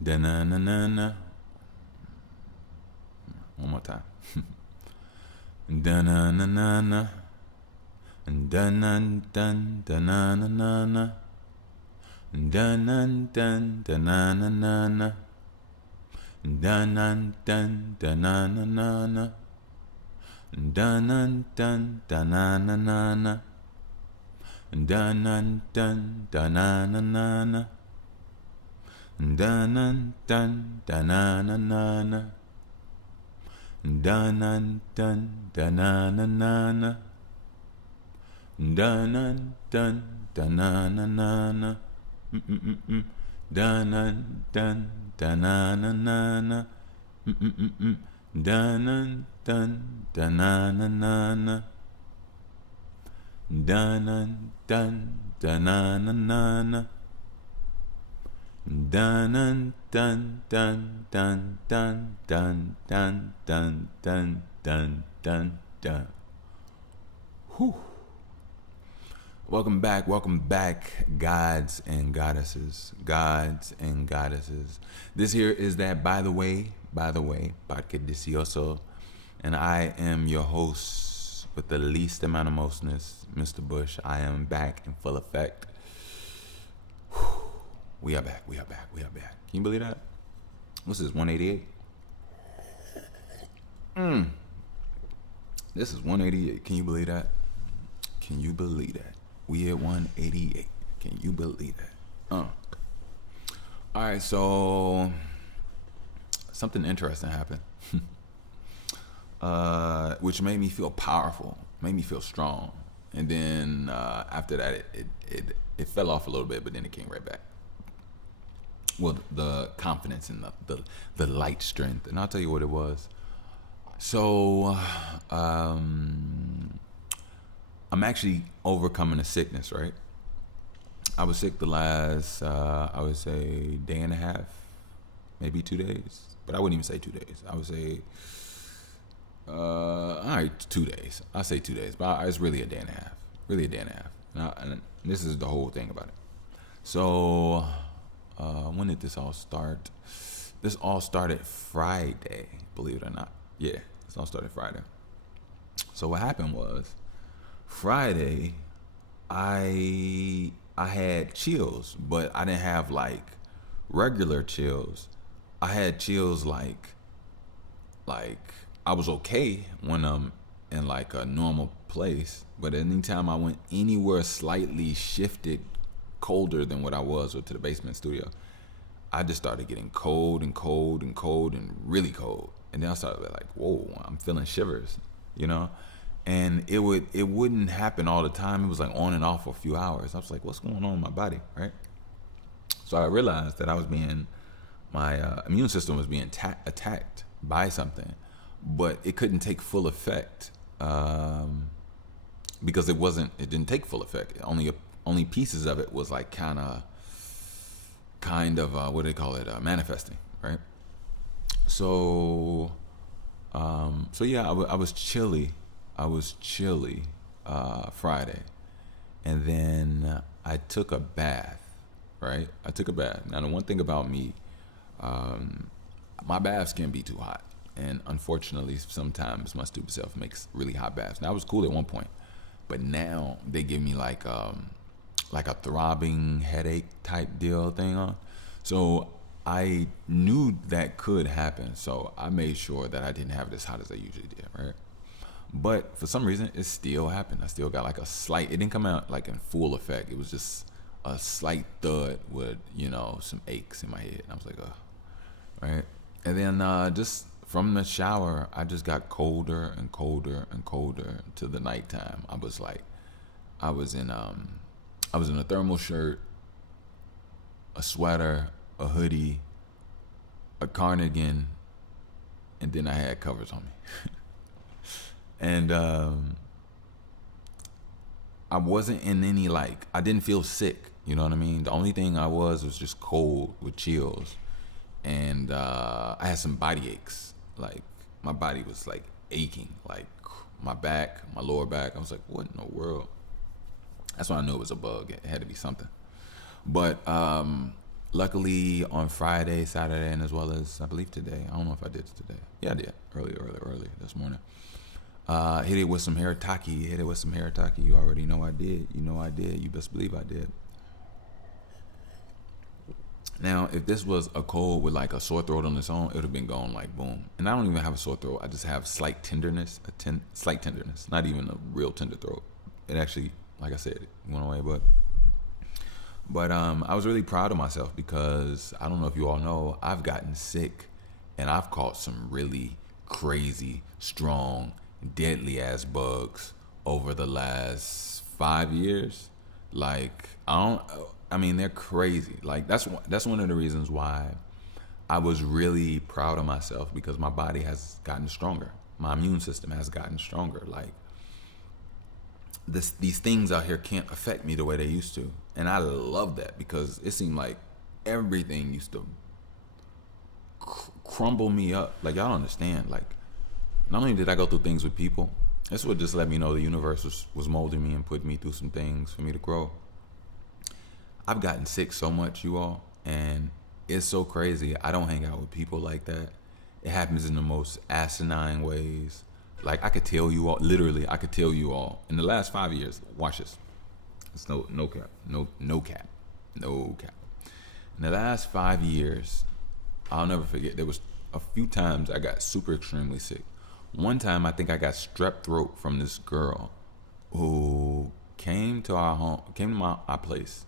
Da-na-na-na-na. One more time. Da-na-na-na-na. Da-na-dun, da-na-na-na-na. Da-na-dun, da-na-na-na-na. Da-na-dun, da-na-na-na-na. Dun-dun-dun, da-na-na-na-na. Dun-dun-dun, da-na-na-na-na. Dun-dun-dun, da-na-na-na-na. Dun-dun-dun, da-na-na-na-na. Dun-dun-dun, da-na-na-na-na. Mm-mm-mm-mm. Dun-dun-dun, da-na-na-na-na. Mm-mm-mm-mm. Dun-dun-dun, da-na-na-na-na. Dun-dun-dun, da-na-na-na-na. Dun-dun-dun-dun-dun-dun-dun-dun-dun-dun. Whew. Welcome back, gods and goddesses, gods and goddesses. This here is that by the way, Parque Delicioso, and I am your host with the least amount of mostness, Mr. Bush. I am back in full effect. Whew. We are back. Can you believe that? What's this, 188? This is 188. Can you believe that? We at 188. Can you believe that? All right, so something interesting happened, which made me feel powerful, made me feel strong, and then after that, it fell off a little bit, but then it came right back. Well, the confidence and the light strength, and I'll tell you what it was. So, I'm actually overcoming a sickness, right? I was sick the last, I would say, day and a half, maybe 2 days. But I wouldn't even say 2 days. I would say, all right, 2 days. I'll say 2 days, but it's really a day and a half. And this is the whole thing about it. So, when did this all start? This all started Friday, believe it or not. Yeah, this all started Friday. So what happened was, Friday, I had chills, but I didn't have like regular chills. I had chills like I was okay when I'm in like a normal place, but anytime I went anywhere slightly shifted colder than what I was or to the basement studio, I just started getting cold and really cold. And then I started like, whoa, I'm feeling shivers, you know? And it wouldn't happen all the time. It was like on and off for a few hours. I was like, what's going on in my body, right? So I realized that my immune system was being attacked by something, but it couldn't take full effect because it didn't take full effect. Only pieces of it was like kind of what do they call it, manifesting, right? So yeah, I was chilly Friday, and then I took a bath, right? Now the one thing about me, my baths can be too hot, and unfortunately sometimes my stupid self makes really hot baths. Now I was cool at one point, but now they give me like a throbbing headache type deal thing on. So I knew that could happen, so I made sure that I didn't have it as hot as I usually did, right? But for some reason, it still happened. I still got like a slight, it didn't come out like in full effect. It was just a slight thud with, some aches in my head. And I was like, right? And then just from the shower, I just got colder and colder to the nighttime. I was in a thermal shirt, a sweater, a hoodie, a cardigan, and then I had covers on me. And I wasn't in any I didn't feel sick, you know what I mean? The only thing I was just cold with chills, and I had some body aches. Like my body was like aching, like my back, my lower back. I was like, what in the world? That's when I knew it was a bug. It had to be something. But Luckily, on Friday, Saturday, and as well as I believe today. I don't know if I did today. Yeah, I did. Early this morning. Hit it with some haritaki. Hit it with some haritaki. You already know I did. You know I did. You best believe I did. Now, if this was a cold with like a sore throat on its own, it would have been gone like boom. And I don't even have a sore throat. I just have slight tenderness, slight tenderness, not even a real tender throat. It actually, like I said, it went away. But I was really proud of myself because I don't know if you all know, I've gotten sick and I've caught some really crazy, strong, deadly ass bugs over the last 5 years. Like I mean, they're crazy. Like that's one of the reasons why I was really proud of myself because my body has gotten stronger. My immune system has gotten stronger. Like these things out here can't affect me the way they used to, and I love that because it seemed like everything used to crumble me up. Like y'all don't understand. Like not only did I go through things with people, this would just let me know the universe was molding me and putting me through some things for me to grow. I've gotten sick so much, you all, and it's so crazy. I don't hang out with people like that. It happens in the most asinine ways. Like I could tell you all, literally, I could tell you all in the last 5 years. Watch this. It's no cap, no cap. In the last 5 years, I'll never forget. There was a few times I got super extremely sick. One time, I think I got strep throat from this girl who came to our home, came to our place,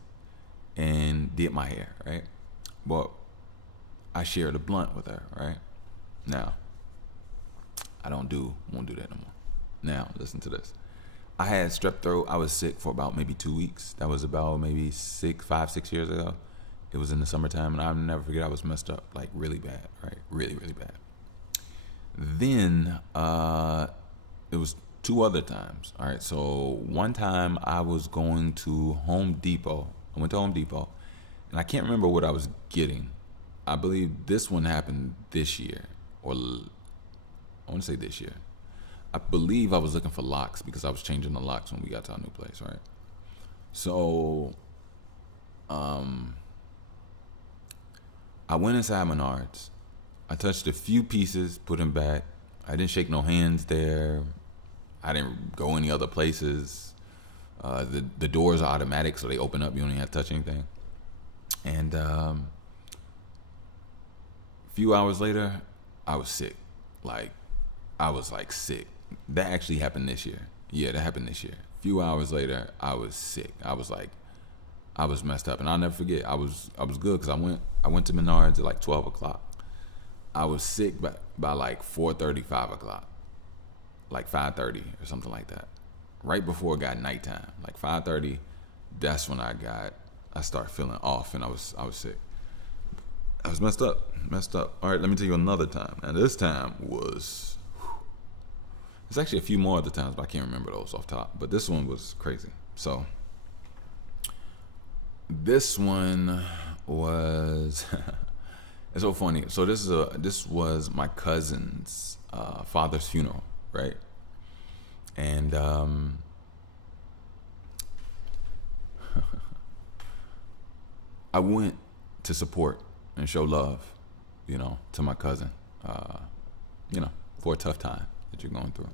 and did my hair. Right, but I shared a blunt with her. Right now. Won't do that no more. Now, listen to this. I had strep throat. I was sick for about maybe 2 weeks. That was about maybe 6 years ago. It was in the summertime, and I'll never forget I was messed up, like really bad, right? Really, really bad. Then, it was 2 other times, all right? So one time I was going to Home Depot. I went to Home Depot, and I can't remember what I was getting. I believe this one happened this year, or I want to say this year. I believe I was looking for locks because I was changing the locks when we got to our new place, right? So, I went inside Menards. I touched a few pieces, put them back. I didn't shake no hands there. I didn't go any other places. The doors are automatic, so they open up. You don't even have to touch anything. And a few hours later, I was sick. Like, I was like sick. That actually happened this year. Yeah, that happened this year. A few hours later, I was sick. I was messed up, and I'll never forget. I was good because I went to Menards at like 12 o'clock. I was sick by like 4:30, 5 o'clock, like 5:30 or something like that. Right before it got nighttime, like 5:30. That's when I started feeling off, and I was sick. I was messed up. All right, let me tell you another time. Now this time was, there's actually a few more other times, but I can't remember those off top. But this one was crazy. So this one was, it's so funny. So this was my cousin's father's funeral, right? And I went to support and show love, to my cousin, for a tough time that you're going through.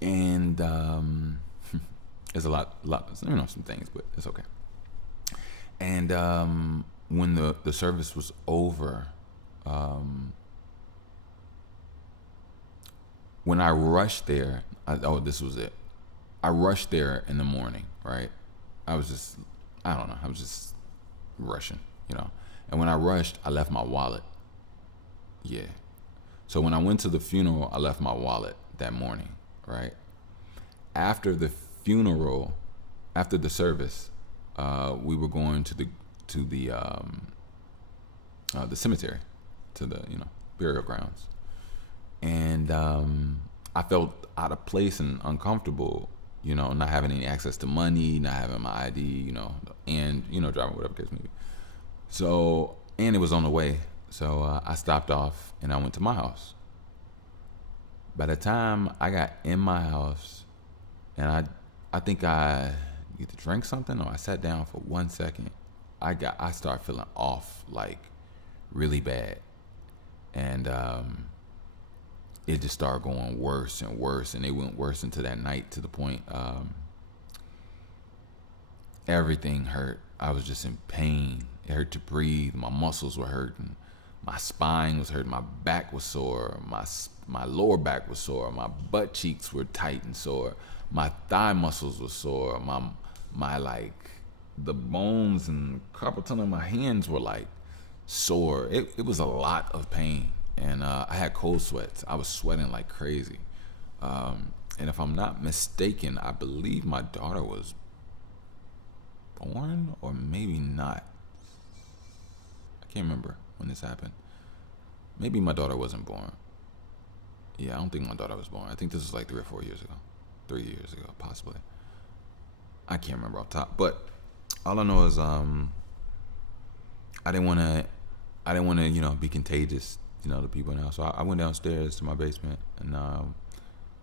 And there's a lot, some things, but it's okay. And when the service was over, when I rushed there, this was it. I rushed there in the morning, right? I was just rushing, And when I rushed, I left my wallet. Yeah. So when I went to the funeral, I left my wallet that morning, right? After the funeral, after the service, we were going to the cemetery, to the burial grounds, and I felt out of place and uncomfortable, not having any access to money, not having my ID, and driving whatever case may be. So, and it was on the way, so I stopped off and I went to my house. By the time I got in my house, and I think I either drank something or I sat down for 1 second. I started feeling off, like really bad, and it just started going worse and worse, and it went worse into that night to the point everything hurt. I was just in pain. It hurt to breathe. My muscles were hurting. My spine was hurting. My back was sore. My lower back was sore. My butt cheeks were tight and sore. My thigh muscles were sore. My like the bones and carpal tunnel in my hands were like sore. It was a lot of pain, and I had cold sweats. I was sweating like crazy. And if I'm not mistaken, I believe my daughter was born, or maybe not. I can't remember when this happened. Maybe my daughter wasn't born. Yeah, I don't think my daughter was born. I think this was like 3 or 4 years ago. 3 years ago, possibly. I can't remember off top. But all I know is I didn't want to, be contagious, to people now. So I went downstairs to my basement, and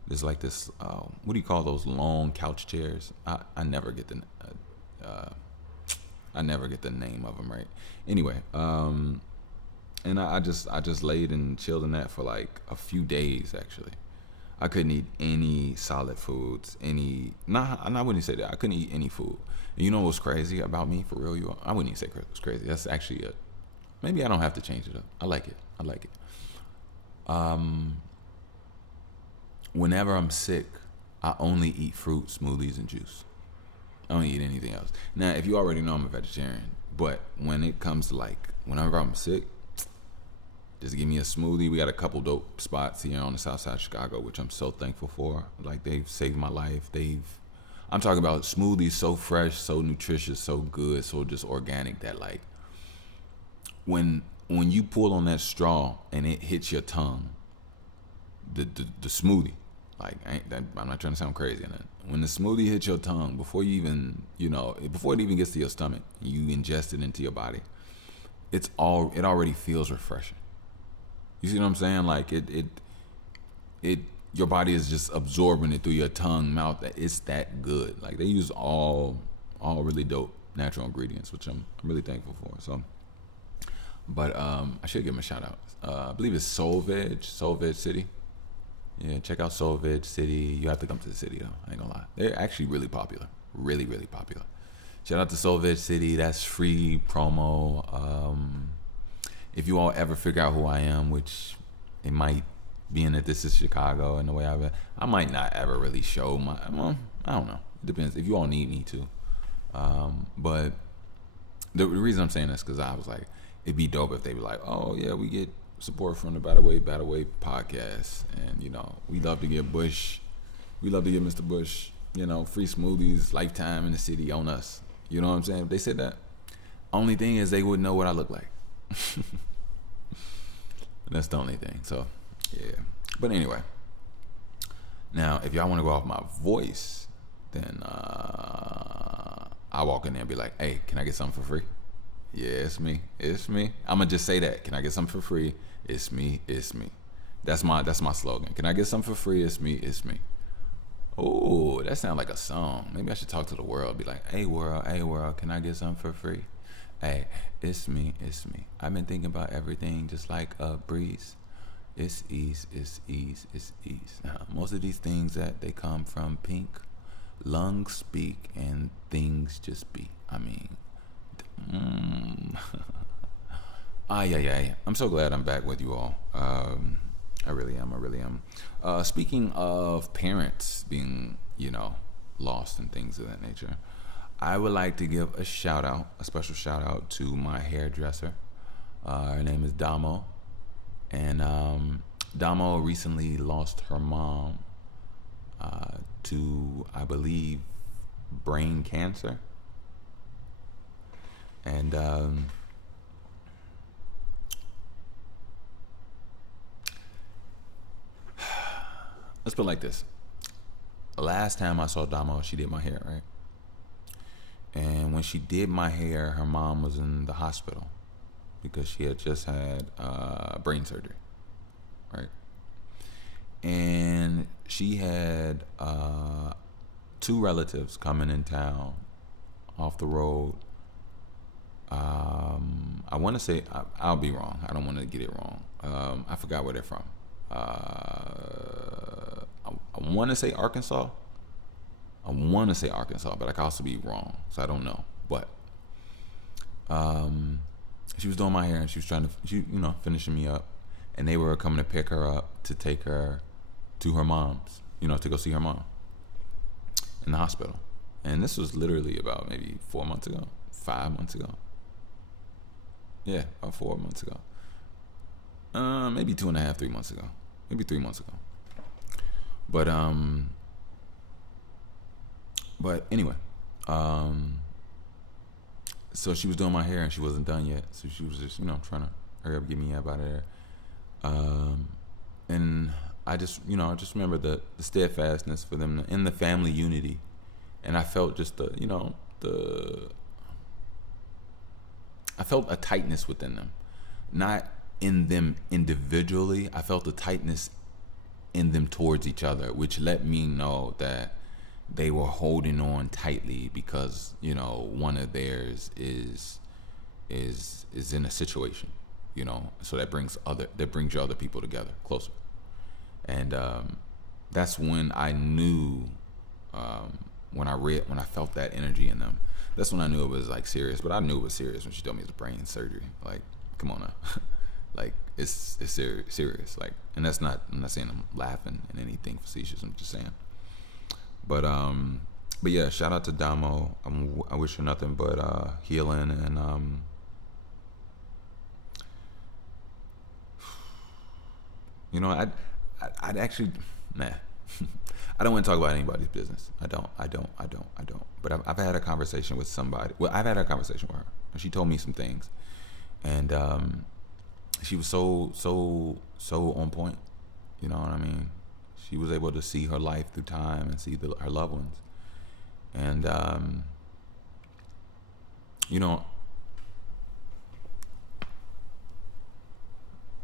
there's like this, what do you call those long couch chairs? I never get the name of them right. Anyway, and I just laid and chilled in that for like a few days actually. I couldn't eat any solid foods. I wouldn't say that. I couldn't eat any food. And you know what's crazy about me, for real? I wouldn't even say it's crazy. That's actually maybe I don't have to change it up. I like it. Whenever I'm sick, I only eat fruit, smoothies, and juice. I don't eat anything else. Now, if you already know, I'm a vegetarian, but when it comes to like whenever I'm sick, just give me a smoothie. We got a couple dope spots here on the south side of Chicago, which I'm so thankful for. Like, they've saved my life. I'm talking about smoothies so fresh, so nutritious, so good, so just organic that like when you pull on that straw and it hits your tongue, the smoothie, like I'm not trying to sound crazy in it. When the smoothie hits your tongue, before it even gets to your stomach, you ingest it into your body. It already feels refreshing. You see what I'm saying? Like your body is just absorbing it through your tongue, mouth. It's that good. Like, they use all really dope natural ingredients, which I'm really thankful for. So, but I should give them a shout out. I believe it's Soul Veg City. Yeah, check out Soul Veg City. You have to come to the city though. I ain't gonna lie. They're actually really popular. Really, really popular. Shout out to Soul Veg City. That's free promo. If you all ever figure out who I am, which it might, being that this is Chicago and the way I might not ever really show I don't know. It depends. If you all need me to. But the reason I'm saying this, because I was like, it'd be dope if they be like, oh yeah, we get support from the Battle Way podcast, and we love to get Bush, we love to get Mr. Bush, free smoothies, lifetime in the city on us. You know what I'm saying? If they said that, only thing is they wouldn't know what I look like. That's the only thing. So yeah, but anyway, now if y'all want to go off my voice, then I walk in there and be like, hey, can I get something for free? Yeah, it's me. I'm gonna just say that. Can I get something for free? It's me. That's my slogan. Can I get something for free? It's me. Oh, that sounds like a song. Maybe I should talk to the world. Be like, hey world, can I get something for free? Hey, it's me. I've been thinking about everything just like a breeze. It's ease. Most of these things that they come from pink. Lungs speak and things just be. I mean, yeah. I'm so glad I'm back with you all. I really am. Speaking of parents being, lost and things of that nature, I would like to give a special shout out to my hairdresser. Her name is Damo. And Damo recently lost her mom to, I believe, brain cancer. And let's put it like this. Last time I saw Damo, she did my hair, right? And when she did my hair, her mom was in the hospital because she had just had brain surgery, right? And she had two relatives coming in town off the road. I want to say I'll be wrong. I don't want to get it wrong. I forgot where they're from. I want to say Arkansas. But I could also be wrong, so I don't know. But she was doing my hair, and she was trying to, finishing me up, and they were coming to pick her up to take her to her mom's, to go see her mom in the hospital. And this was literally about maybe 4 months ago, 5 months ago. Yeah, about 4 months ago. Maybe 2.5, 3 months ago. Maybe 3 months ago. But anyway, so she was doing my hair and she wasn't done yet. So she was just, trying to hurry up, get me up out of there. And I just remember the steadfastness for them in the family unity. And I felt just I felt a tightness within them, not in them individually. I felt a tightness in them towards each other, which let me know that they were holding on tightly because one of theirs is in a situation, so that brings your other people together closer. And that's when I knew, when I felt that energy in them, that's when I knew it was like serious. But I knew it was serious when she told me it was brain surgery. Like, come on now. Like, it's serious. Like, and I'm not saying I'm laughing and anything facetious. I'm just saying. But yeah, shout out to Damo. I wish her nothing but healing and I'd actually, nah. I don't want to talk about anybody's business. I don't. But I've had a conversation with somebody. Well, I've had a conversation with her, and she told me some things, and she was so on point. You know what I mean? She was able to see her life through time and see her loved ones, and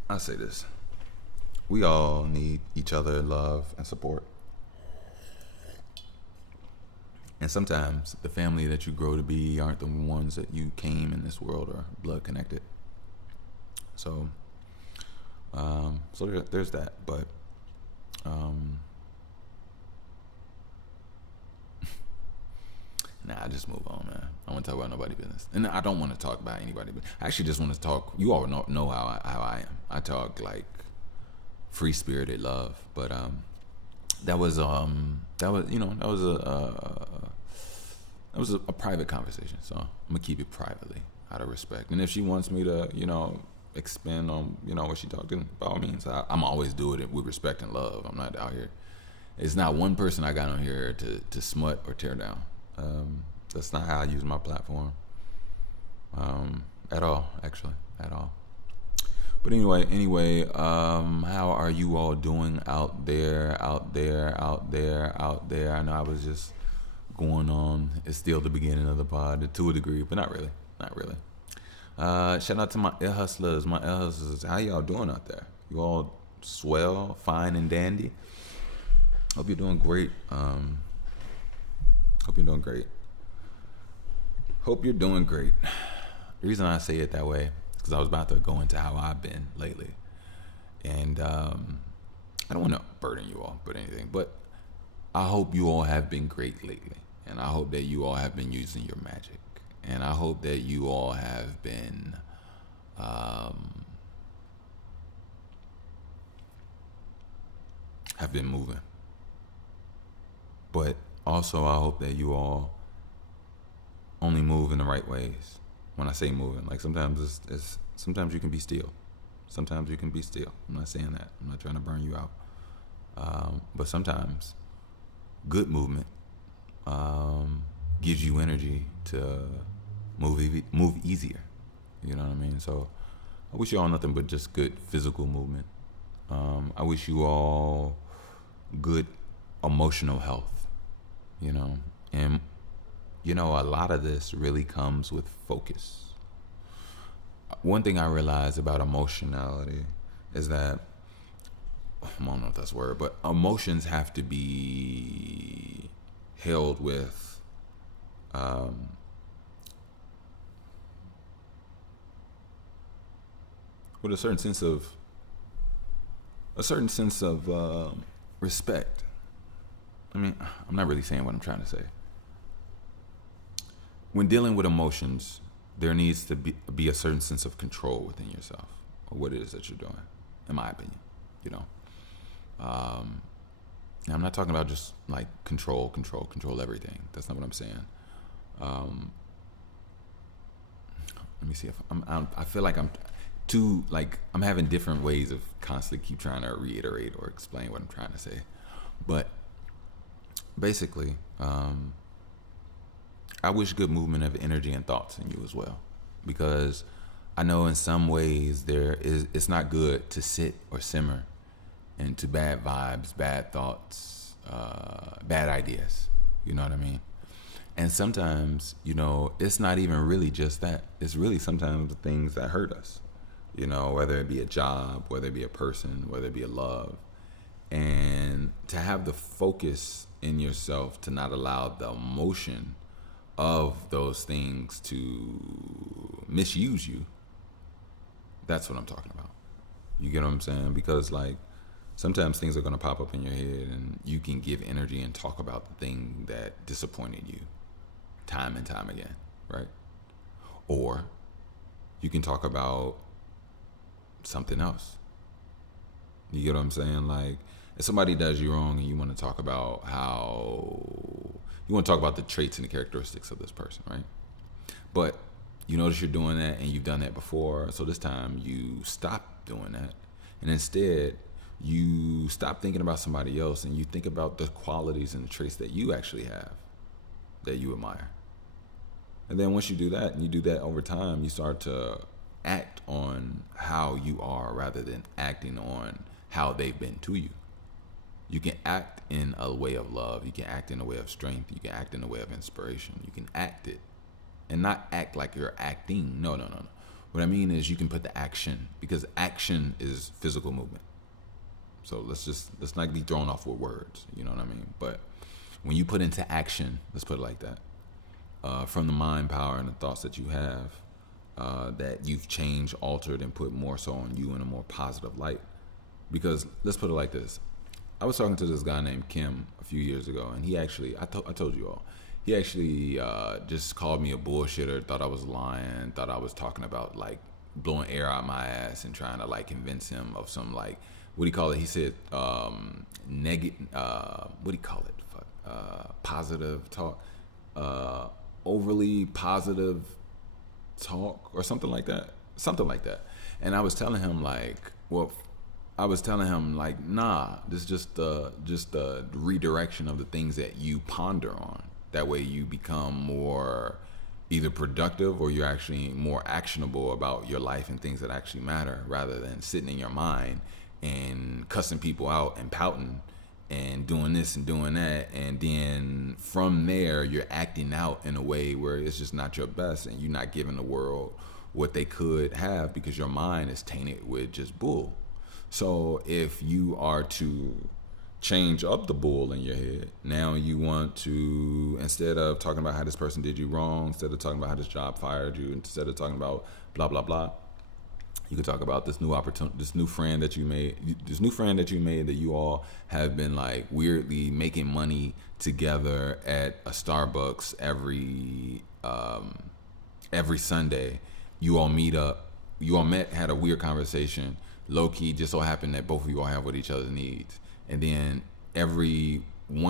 I'll say this: we all need each other, love and support. And sometimes the family that you grow to be aren't the ones that you came in this world or blood connected. So, there's that. But, I just move on, man. I want to talk about nobody's business, and I don't want to talk about anybody. But I actually just want to talk. You all know how I am. I talk like free spirited love, but that was a private conversation, so I'm gonna keep it privately out of respect. And if she wants me to, expand on, what she talked, by all means, I'm always doing it with respect and love. I'm not out here. It's not one person I got on here to smut or tear down. That's not how I use my platform. At all, actually, at all. But anyway, how are you all doing out there? I know I was just going on. It's still the beginning of the pod to a degree, but not really. Shout out to my air hustlers. How y'all doing out there? You all swell, fine and dandy? Hope you're doing great. Hope you're doing great. The reason I say it that way because I was about to go into how I've been lately. And I don't want to burden you all with anything, but I hope you all have been great lately. And I hope that you all have been using your magic. And I hope that you all have been moving. But also I hope that you all only move in the right ways. When I say moving, like sometimes sometimes you can be still. Sometimes you can be still. I'm not saying that. I'm not trying to burn you out. But sometimes good movement gives you energy to move easier. You know what I mean? So I wish you all nothing but just good physical movement. I wish you all good emotional health, and a lot of this really comes with focus. One thing I realized about emotionality is that, I don't know if that's a word, but emotions have to be held um, with a certain sense of respect. I mean, I'm not really saying what I'm trying to say. When dealing with emotions, there needs to be a certain sense of control within yourself or what it is that you're doing, in my opinion. You know, and I'm not talking about just like control everything. That's not what I'm saying. Let me see if I feel like I'm too like I'm having different ways of constantly keep trying to reiterate or explain what I'm trying to say, but basically, I wish good movement of energy and thoughts in you as well, because I know in some ways it's not good to sit or simmer into bad vibes, bad thoughts, bad ideas. You know what I mean? And sometimes, it's not even really just that. It's really sometimes the things that hurt us, whether it be a job, whether it be a person, whether it be a love. And to have the focus in yourself to not allow the emotion of those things to misuse you. That's what I'm talking about. You get what I'm saying? Because like sometimes things are going to pop up in your head and you can give energy and talk about the thing that disappointed you time and time again, right? Or you can talk about something else. You get what I'm saying? Like if somebody does you wrong and you want to talk about the traits and the characteristics of this person, right? But you notice you're doing that and you've done that before. So this time you stop doing that. And instead you stop thinking about somebody else and you think about the qualities and the traits that you actually have that you admire. And then once you do that and you do that over time, you start to act on how you are rather than acting on how they've been to you. You can act in a way of love. You can act in a way of strength. You can act in a way of inspiration. You can act it and not act like you're acting. No. What I mean is you can put the action, because action is physical movement. So let's not be thrown off with words. You know what I mean? But when you put into action, let's put it like that, from the mind power and the thoughts that you have, that you've changed, altered, and put more so on you in a more positive light. Because let's put it like this. I was talking to this guy named Kim a few years ago, and he actually, I told you all, he actually just called me a bullshitter, thought I was lying, thought I was talking about like blowing air out my ass and trying to like convince him of some like, what do you call it? He said negative, what do you call it? Positive talk, overly positive talk or something like that. And I was telling him like, nah, this is just the redirection of the things that you ponder on. That way you become more either productive or you're actually more actionable about your life and things that actually matter, rather than sitting in your mind and cussing people out and pouting and doing this and doing that. And then from there, you're acting out in a way where it's just not your best and you're not giving the world what they could have, because your mind is tainted with just bull. So if you are to change up the bull in your head, now you want to, instead of talking about how this person did you wrong, instead of talking about how this job fired you, instead of talking about blah, blah, blah, you could talk about this new opportunity, this new friend that you made that you all have been like weirdly making money together at a Starbucks every Sunday. You all meet up, had a weird conversation, low key, just so happened that both of you all have what each other needs. And then every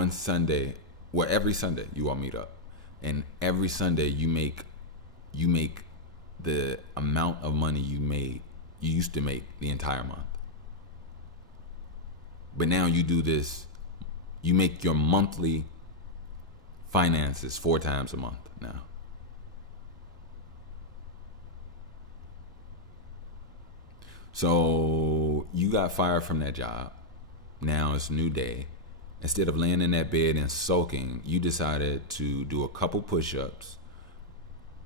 Sunday you all meet up, and every Sunday you make the amount of money you used to make the entire month. But now you do this, you make your monthly finances 4 times a month now. So you got fired from that job. Now it's a new day. Instead of laying in that bed and sulking, you decided to do a couple push-ups.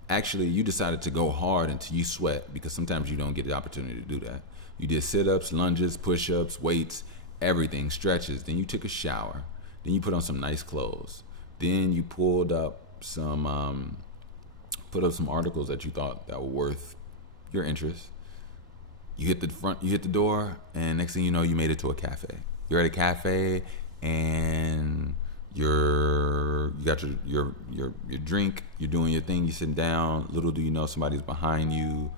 Actually, you decided to go hard until you sweat, because sometimes you don't get the opportunity to do that. You did sit-ups, lunges, push-ups, weights, everything, stretches. Then you took a shower. Then you put on some nice clothes. Then you pulled up put up some articles that you thought that were worth your interest. You hit the front, you hit the door, and next thing you know, you made it to a cafe. You're at a cafe, and you got your drink. You're doing your thing. You're sitting down. Little do you know, somebody's behind you.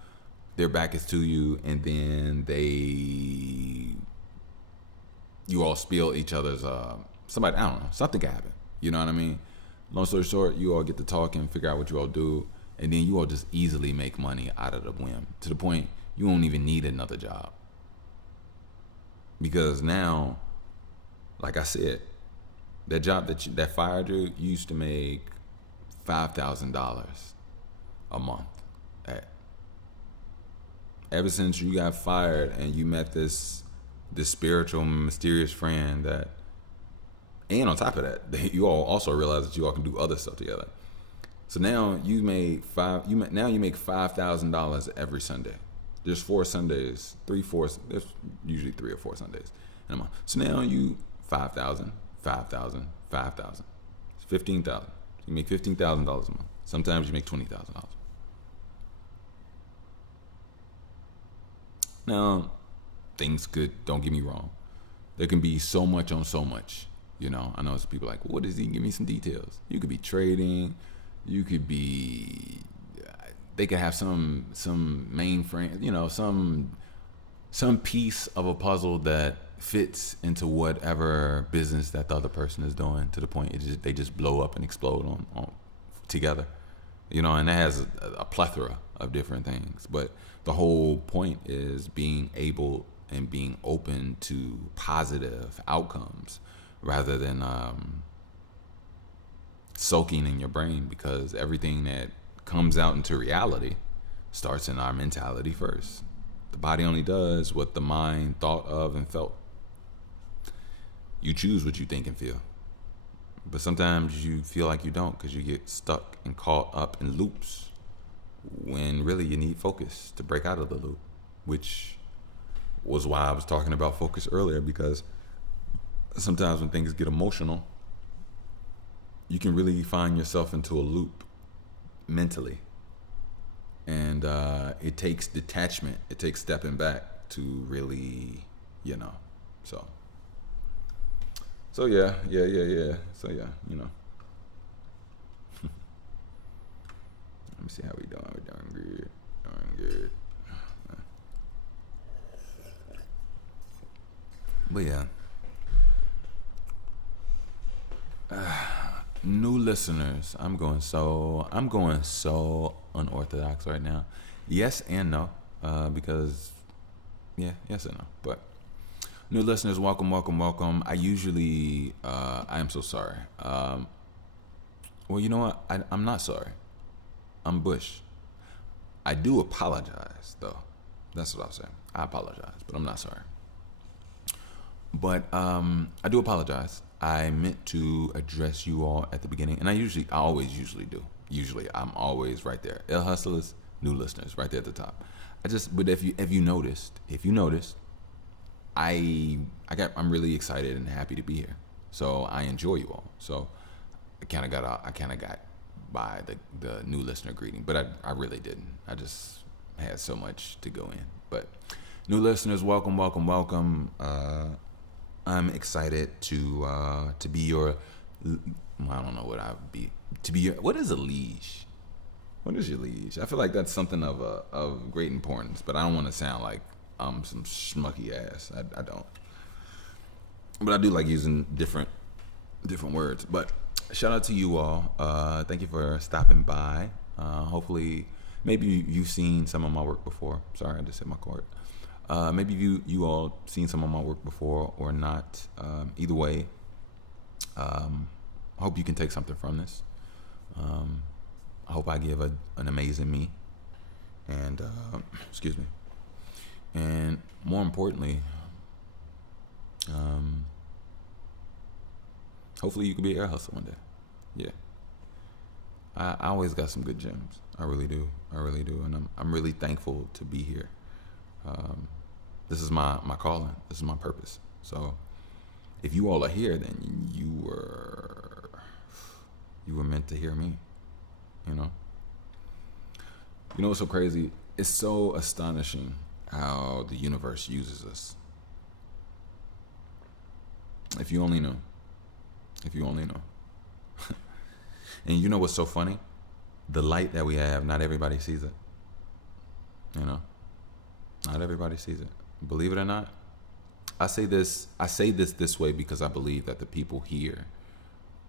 Their back is to you, and then you all spill each other's somebody. I don't know. Something can happen. You know what I mean? Long story short, you all get to talk and figure out what you all do, and then you all just easily make money out of the whim, to the point you won't even need another job. Because now, like I said, that job that fired you, you used to make $5,000 a month. Ever since you got fired and you met this spiritual, mysterious friend that, and on top of that, you all also realize that you all can do other stuff together. So now you make $5,000 every Sunday. There's 4 Sundays, there's usually 3 or 4 Sundays in a month. So now you 5,000, 5,000, 5,000. It's 15,000. You make $15,000 a month. Sometimes you make $20,000. Now, things could, don't get me wrong, there can be so much on so much. You know, I know some people like, well, what is he? Give me some details. You could be trading. You could be, they could have some mainframe, you know, some piece of a puzzle that fits into whatever business that the other person is doing, to the point they just blow up and explode on together. You know, and that has a plethora of different things. But the whole point is being able and being open to positive outcomes rather than soaking in your brain, because everything that comes out into reality starts in our mentality first. The body only does what the mind thought of and felt. You choose what you think and feel. But sometimes you feel like you don't, because you get stuck and caught up in loops when really you need focus to break out of the loop, which was why I was talking about focus earlier, because sometimes when things get emotional, you can really find yourself into a loop mentally. And it takes detachment. It takes stepping back to really, you know. So yeah. So yeah, you know. Let me see how we doing. We're doing good. But yeah. New listeners, I'm going so unorthodox right now. Yes and no, because yes and no. But new listeners, welcome. I usually, I am so sorry. Well, you know what? I'm not sorry. I'm Bush. I do apologize, though. That's what I'll say. I apologize, but I'm not sorry. But I do apologize. I meant to address you all at the beginning, and I always do. Usually, I'm always right there. El Hustlers, new listeners, right there at the top. But if you noticed, I'm really excited and happy to be here. So I enjoy you all. So I kind of got by the new listener greeting, but I really didn't. I just had so much to go in. But new listeners, welcome. I'm excited to be your, I don't know what I would be, to be your, what is a liege? What is your liege? I feel like that's something of great importance, but I don't want to sound like I'm some schmucky ass. I don't. But I do like using different words. But shout out to you all. Thank you for stopping by. Hopefully, maybe you've seen some of my work before. Sorry, I just hit my cord. Maybe you all seen some of my work before or not. Either way, I hope you can take something from this. I hope I give an amazing me. And, excuse me. And more importantly, hopefully you can be an air hustler one day. Yeah. I always got some good gems. I really do. And I'm really thankful to be here. This is my calling. This is my purpose. So if you all are here, then You were meant to hear me. You know. You know what's so crazy? It's so astonishing how the universe uses us. If you only knew. If you only know. And you know what's so funny? The light that we have, not everybody sees it. You know? Not everybody sees it. Believe it or not. I say this way because I believe that the people here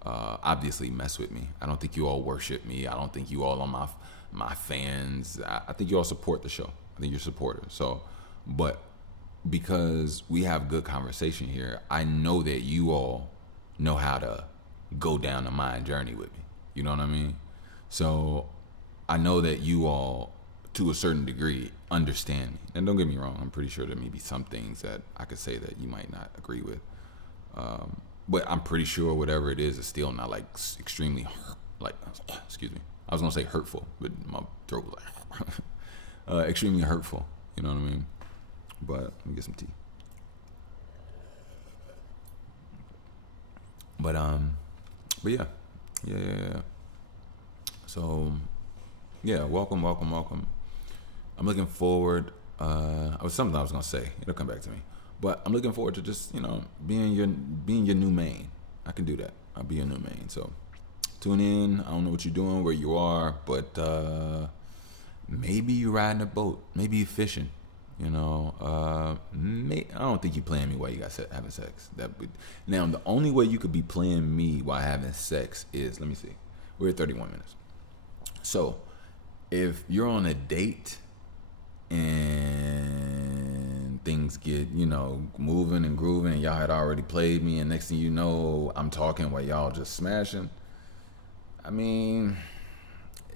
obviously mess with me. I don't think you all worship me. I don't think you all are my fans. I think you all support the show. I think you're supporters. So, but because we have good conversation here, I know that you all know how to go down the mind journey with me. You know what I mean? So I know that you all, to a certain degree, understand me. And don't get me wrong, I'm pretty sure there may be some things that I could say that you might not agree with. But I'm pretty sure whatever it is still not like extremely, excuse me. I was gonna say hurtful, but my throat was like, extremely hurtful. You know what I mean? But let me get some tea. But yeah. So, yeah, welcome. I'm looking forward. I was something I was gonna say. It'll come back to me. But I'm looking forward to just being your new main. I can do that. I'll be your new main. So tune in. I don't know what you're doing, where you are, but maybe you're riding a boat. Maybe you're fishing. I don't think you're playing me while you guys having sex. Now the only way you could be playing me while having sex is, let me see, we're at 31 minutes. So if you're on a date and things get moving and grooving, and y'all had already played me, and next thing you know, I'm talking while y'all just smashing. I mean,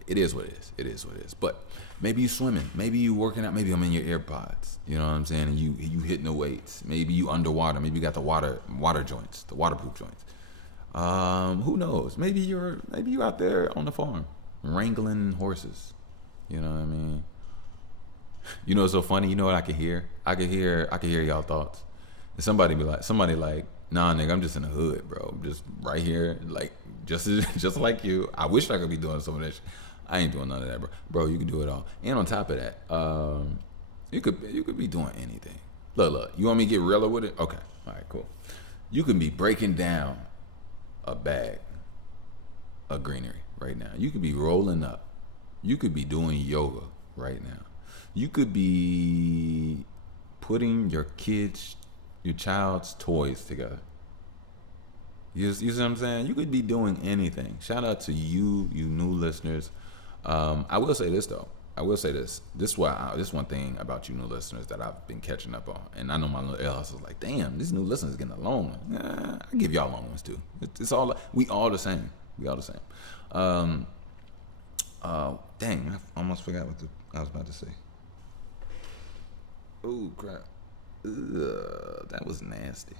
it is what it is. It is what it is. But maybe you swimming, maybe you working out, maybe I'm in your AirPods. You know what I'm saying? And you hitting the weights. Maybe you underwater. Maybe you got the water joints, the waterproof joints. Who knows? Maybe you out there on the farm wrangling horses. You know what I mean? You know what's so funny? You know what I can hear? I can hear y'all thoughts. And somebody like, nah, nigga, I'm just in the hood, bro. I'm just right here, like just like you. I wish I could be doing some of that shit. I ain't doing none of that, bro. Bro, you can do it all. And on top of that, you could be doing anything. Look, you want me to get realer with it? Okay. All right, cool. You can be breaking down a bag of greenery right now. You could be rolling up. You could be doing yoga right now. You could be putting your child's toys together. You see what I'm saying? You could be doing anything. Shout out to you new listeners. I will say this though. This one thing about you new listeners that I've been catching up on, and I know my little else is like, damn, these new listeners getting a long one. Nah, I give y'all long ones too. It's all we all the same. Dang, I almost forgot what I was about to say. Oh crap! That was nasty.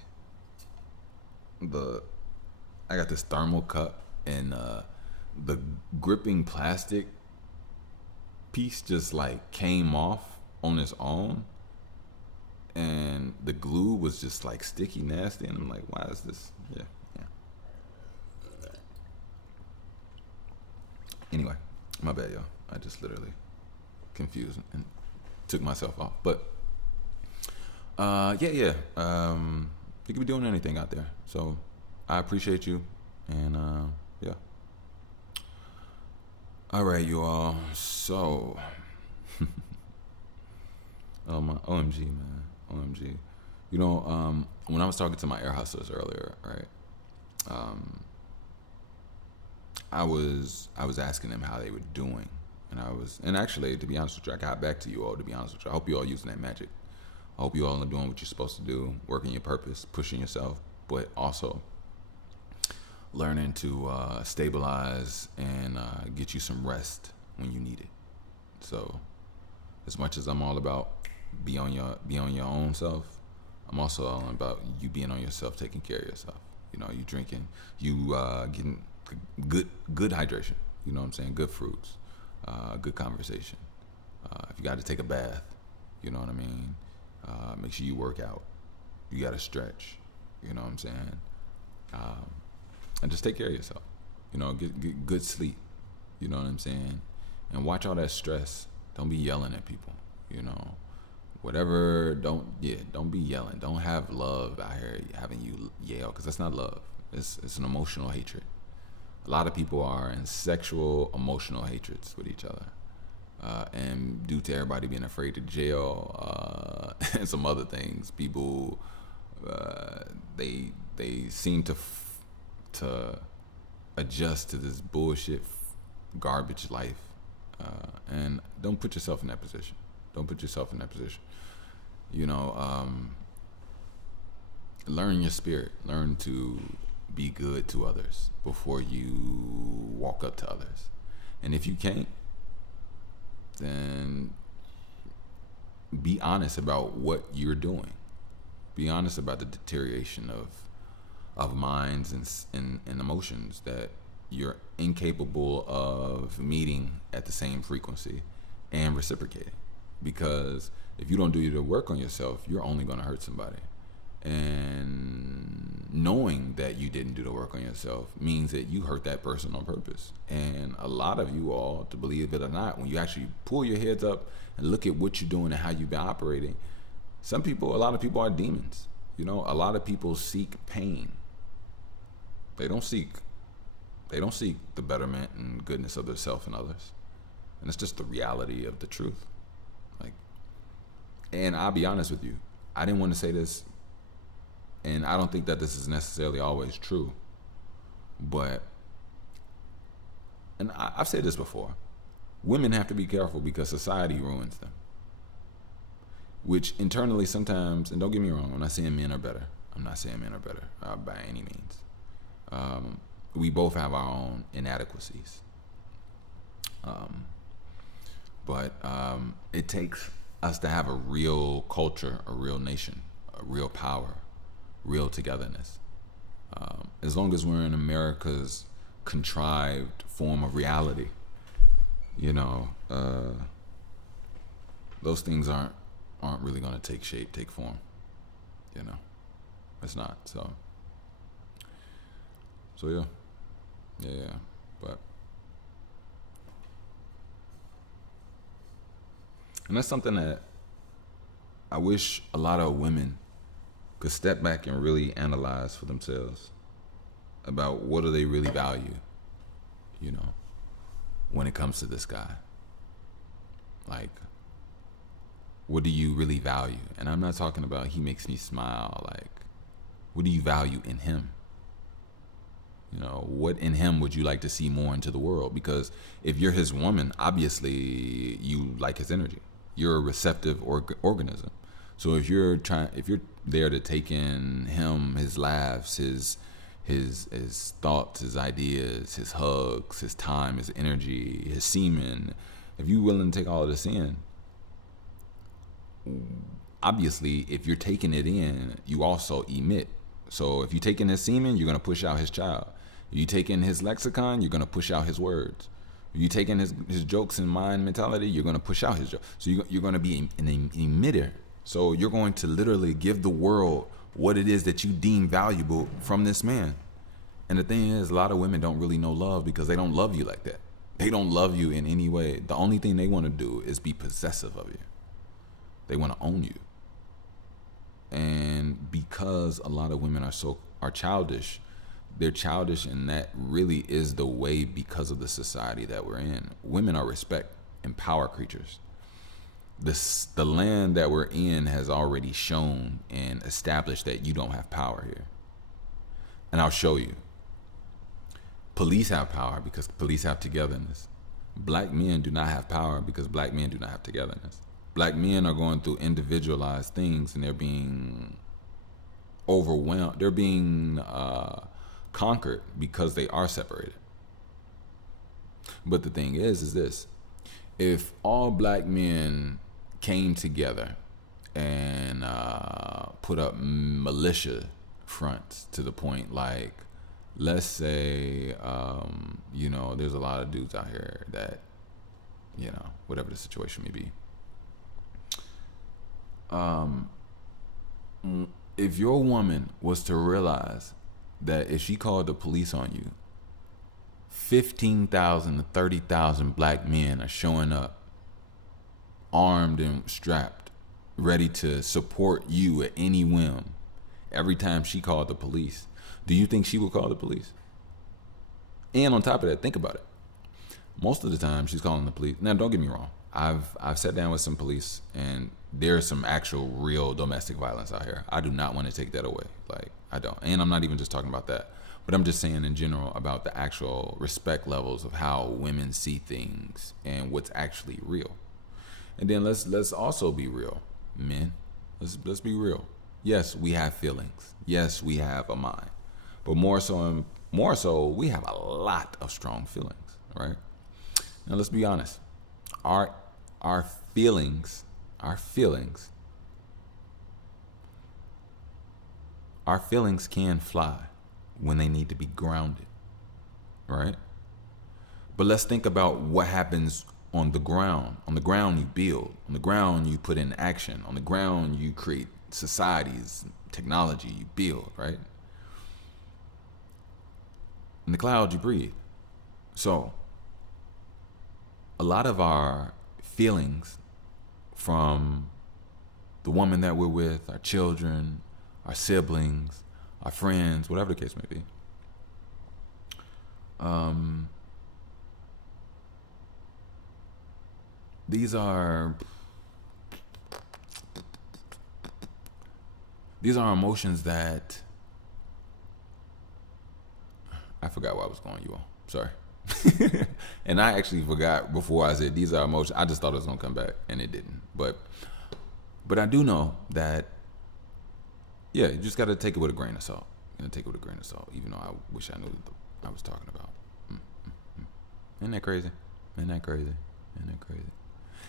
I got this thermal cup, and the gripping plastic piece just like came off on its own, and the glue was just like sticky nasty, and I'm like, why is this? Yeah. Anyway, my bad, y'all. I just literally confused and took myself off. But you could be doing anything out there. So I appreciate you, and yeah. All right, you all. So, oh my OMG, man, OMG. When I was talking to my air hustlers earlier, right? I was asking them how they were doing, and actually, to be honest with you, I got back to you all. To be honest with you, I hope you all using that magic. I hope you all are doing what you're supposed to do, working your purpose, pushing yourself, but also learning to stabilize and get you some rest when you need it. So, as much as I'm all about be on your own self, I'm also all about you being on yourself, taking care of yourself. You drinking, you getting good hydration. You know what I'm saying? Good fruits, good conversation. If you got to take a bath, you know what I mean? Make sure you work out. You got to stretch. You know what I'm saying? And just take care of yourself. Get good sleep. You know what I'm saying? And watch all that stress. Don't be yelling at people. Whatever. Don't be yelling. Don't have love out here having you yell, because that's not love. It's an emotional hatred. A lot of people are in sexual, emotional hatreds with each other. And due to everybody being afraid of jail and some other things, people they seem to adjust to this bullshit garbage life, and don't put yourself in that position. Don't put yourself in that position. Learn your spirit. Learn to be good to others before you walk up to others. And if you can't, then be honest about what you're doing. Be honest about the deterioration of minds and emotions that you're incapable of meeting at the same frequency and reciprocating. Because if you don't do the work on yourself, you're only going to hurt somebody. And knowing that you didn't do the work on yourself means that you hurt that person on purpose. And a lot of you all, to believe it or not, when you actually pull your heads up and look at what you're doing and how you've been operating, a lot of people are demons. A lot of people seek pain. They don't seek the betterment and goodness of themselves and others. And it's just the reality of the truth. And I'll be honest with you, I didn't want to say this, and I don't think that this is necessarily always true, and I've said this before, women have to be careful because society ruins them. Which internally sometimes, and don't get me wrong, I'm not saying men are better. I'm not saying men are better by any means. We both have our own inadequacies. But it takes us to have a real culture, a real nation, a real power, real togetherness. As long as we're in America's contrived form of reality, those things aren't really going to take shape, take form. It's not. So yeah. But and that's something that I wish a lot of women could step back and really analyze for themselves about what do they really value, when it comes to this guy. Like, what do you really value? And I'm not talking about he makes me smile. Like, what do you value in him? What in him would you like to see more into the world? Because if you're his woman, obviously you like his energy. You're a receptive organism. So if you're there to take in him, his laughs, his thoughts, his ideas, his hugs, his time, his energy, his semen, if you're willing to take all of this in, obviously if you're taking it in, you also emit. So if you take in his semen, you're going to push out his child. If you take in his lexicon, you're going to push out his words. If you take in his jokes and mind mentality, you're going to push out his jokes. So you're going to be an emitter. So you're going to literally give the world what it is that you deem valuable from this man. And the thing is, a lot of women don't really know love because they don't love you like that. They don't love you in any way. The only thing they want to do is be possessive of you. They want to own you. And because a lot of women are childish, they're childish, and that really is the way because of the society that we're in. Women are respect and power creatures. The land that we're in has already shown and established that you don't have power here. And I'll show you. Police have power because police have togetherness. Black men do not have power because black men do not have togetherness. Black men are going through individualized things, and they're being overwhelmed. They're being conquered because they are separated. But the thing is this: if all black men came together and put up militia fronts to the point, like, let's say, there's a lot of dudes out here that, whatever the situation may be. If your woman was to realize that if she called the police on you 15,000 to 30,000 black men are showing up armed and strapped, ready to support you at any whim every time she called the police. Do you think she would call the police? And on top of that, think about it. Most of the time she's calling the police. Now, don't get me wrong. I've sat down with some police, and there's some actual real domestic violence out here. I do not want to take that away. Like, I don't. And I'm not even just talking about that. But I'm just saying in general about the actual respect levels of how women see things and what's actually real. And then let's also be real, men. Let's be real. Yes, we have feelings. Yes, we have a mind. But more so, we have a lot of strong feelings, right? Now let's be honest. Our feelings can fly when they need to be grounded, right? But let's think about what happens on the ground. On the ground you build. On the ground you put in action. On the ground you create societies, technology, you build, right? In the clouds you breathe. So a lot of our feelings from the woman that we're with, our children, our siblings, our friends, whatever the case may be, these are emotions that I forgot where I was going, you all. Sorry. And I actually forgot before I said these are emotions. I just thought it was gonna come back, and it didn't. But I do know that, yeah, you just gotta take it with a grain of salt. You gotta take it with a grain of salt, even though I wish I knew what I was talking about. Isn't that crazy? Isn't that crazy? Isn't that crazy?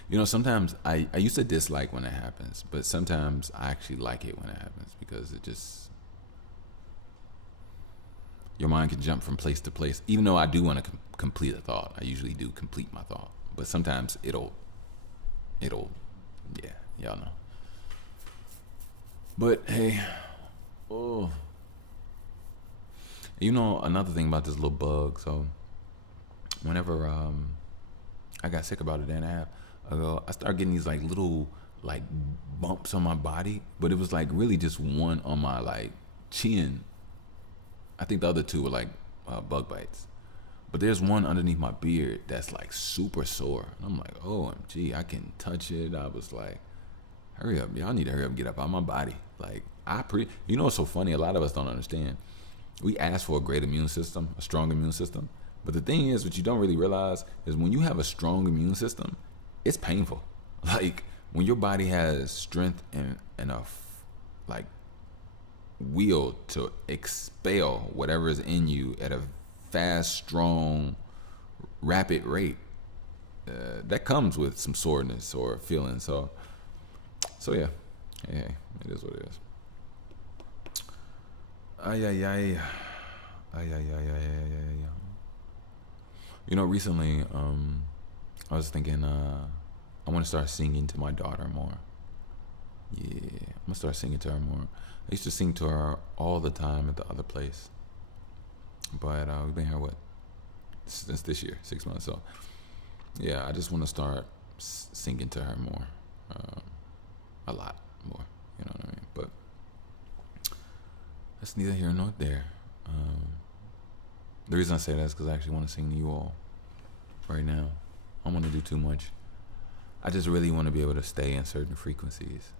You know, sometimes I used to dislike when it happens, but sometimes I actually like it when it happens, because it just, your mind can jump from place to place. Even though I do want to complete a thought, I usually do complete my thought, but sometimes it'll, yeah, y'all know. But hey, oh, you know, another thing about this little bug. So whenever I got sick about a day and a half ago, I started getting these like little like bumps on my body, but it was like really just one on my like chin. I think the other two were like bug bites, but there's one underneath my beard that's like super sore. And I'm like, OMG, I can touch it. I was like, hurry up, y'all need to hurry up and get up out of my body. Like, you know what's so funny? A lot of us don't understand. We ask for a great immune system, a strong immune system. But the thing is, what you don't really realize is when you have a strong immune system, it's painful. Like, when your body has strength and enough, like, will to expel whatever is in you at a fast, strong, rapid rate, that comes with some soreness or feeling. So yeah, it is what it is. Ay. You know, recently, I was thinking, I want to start singing to my daughter more. Yeah, I'm gonna start singing to her more. I used to sing to her all the time at the other place, but we've been here since this year, 6 months. So yeah, I just want to start singing to her more, a lot more. You know what I mean? But that's neither here nor there. The reason I say that is because I actually want to sing to you all right now. I don't want to do too much. I just really want to be able to stay in certain frequencies.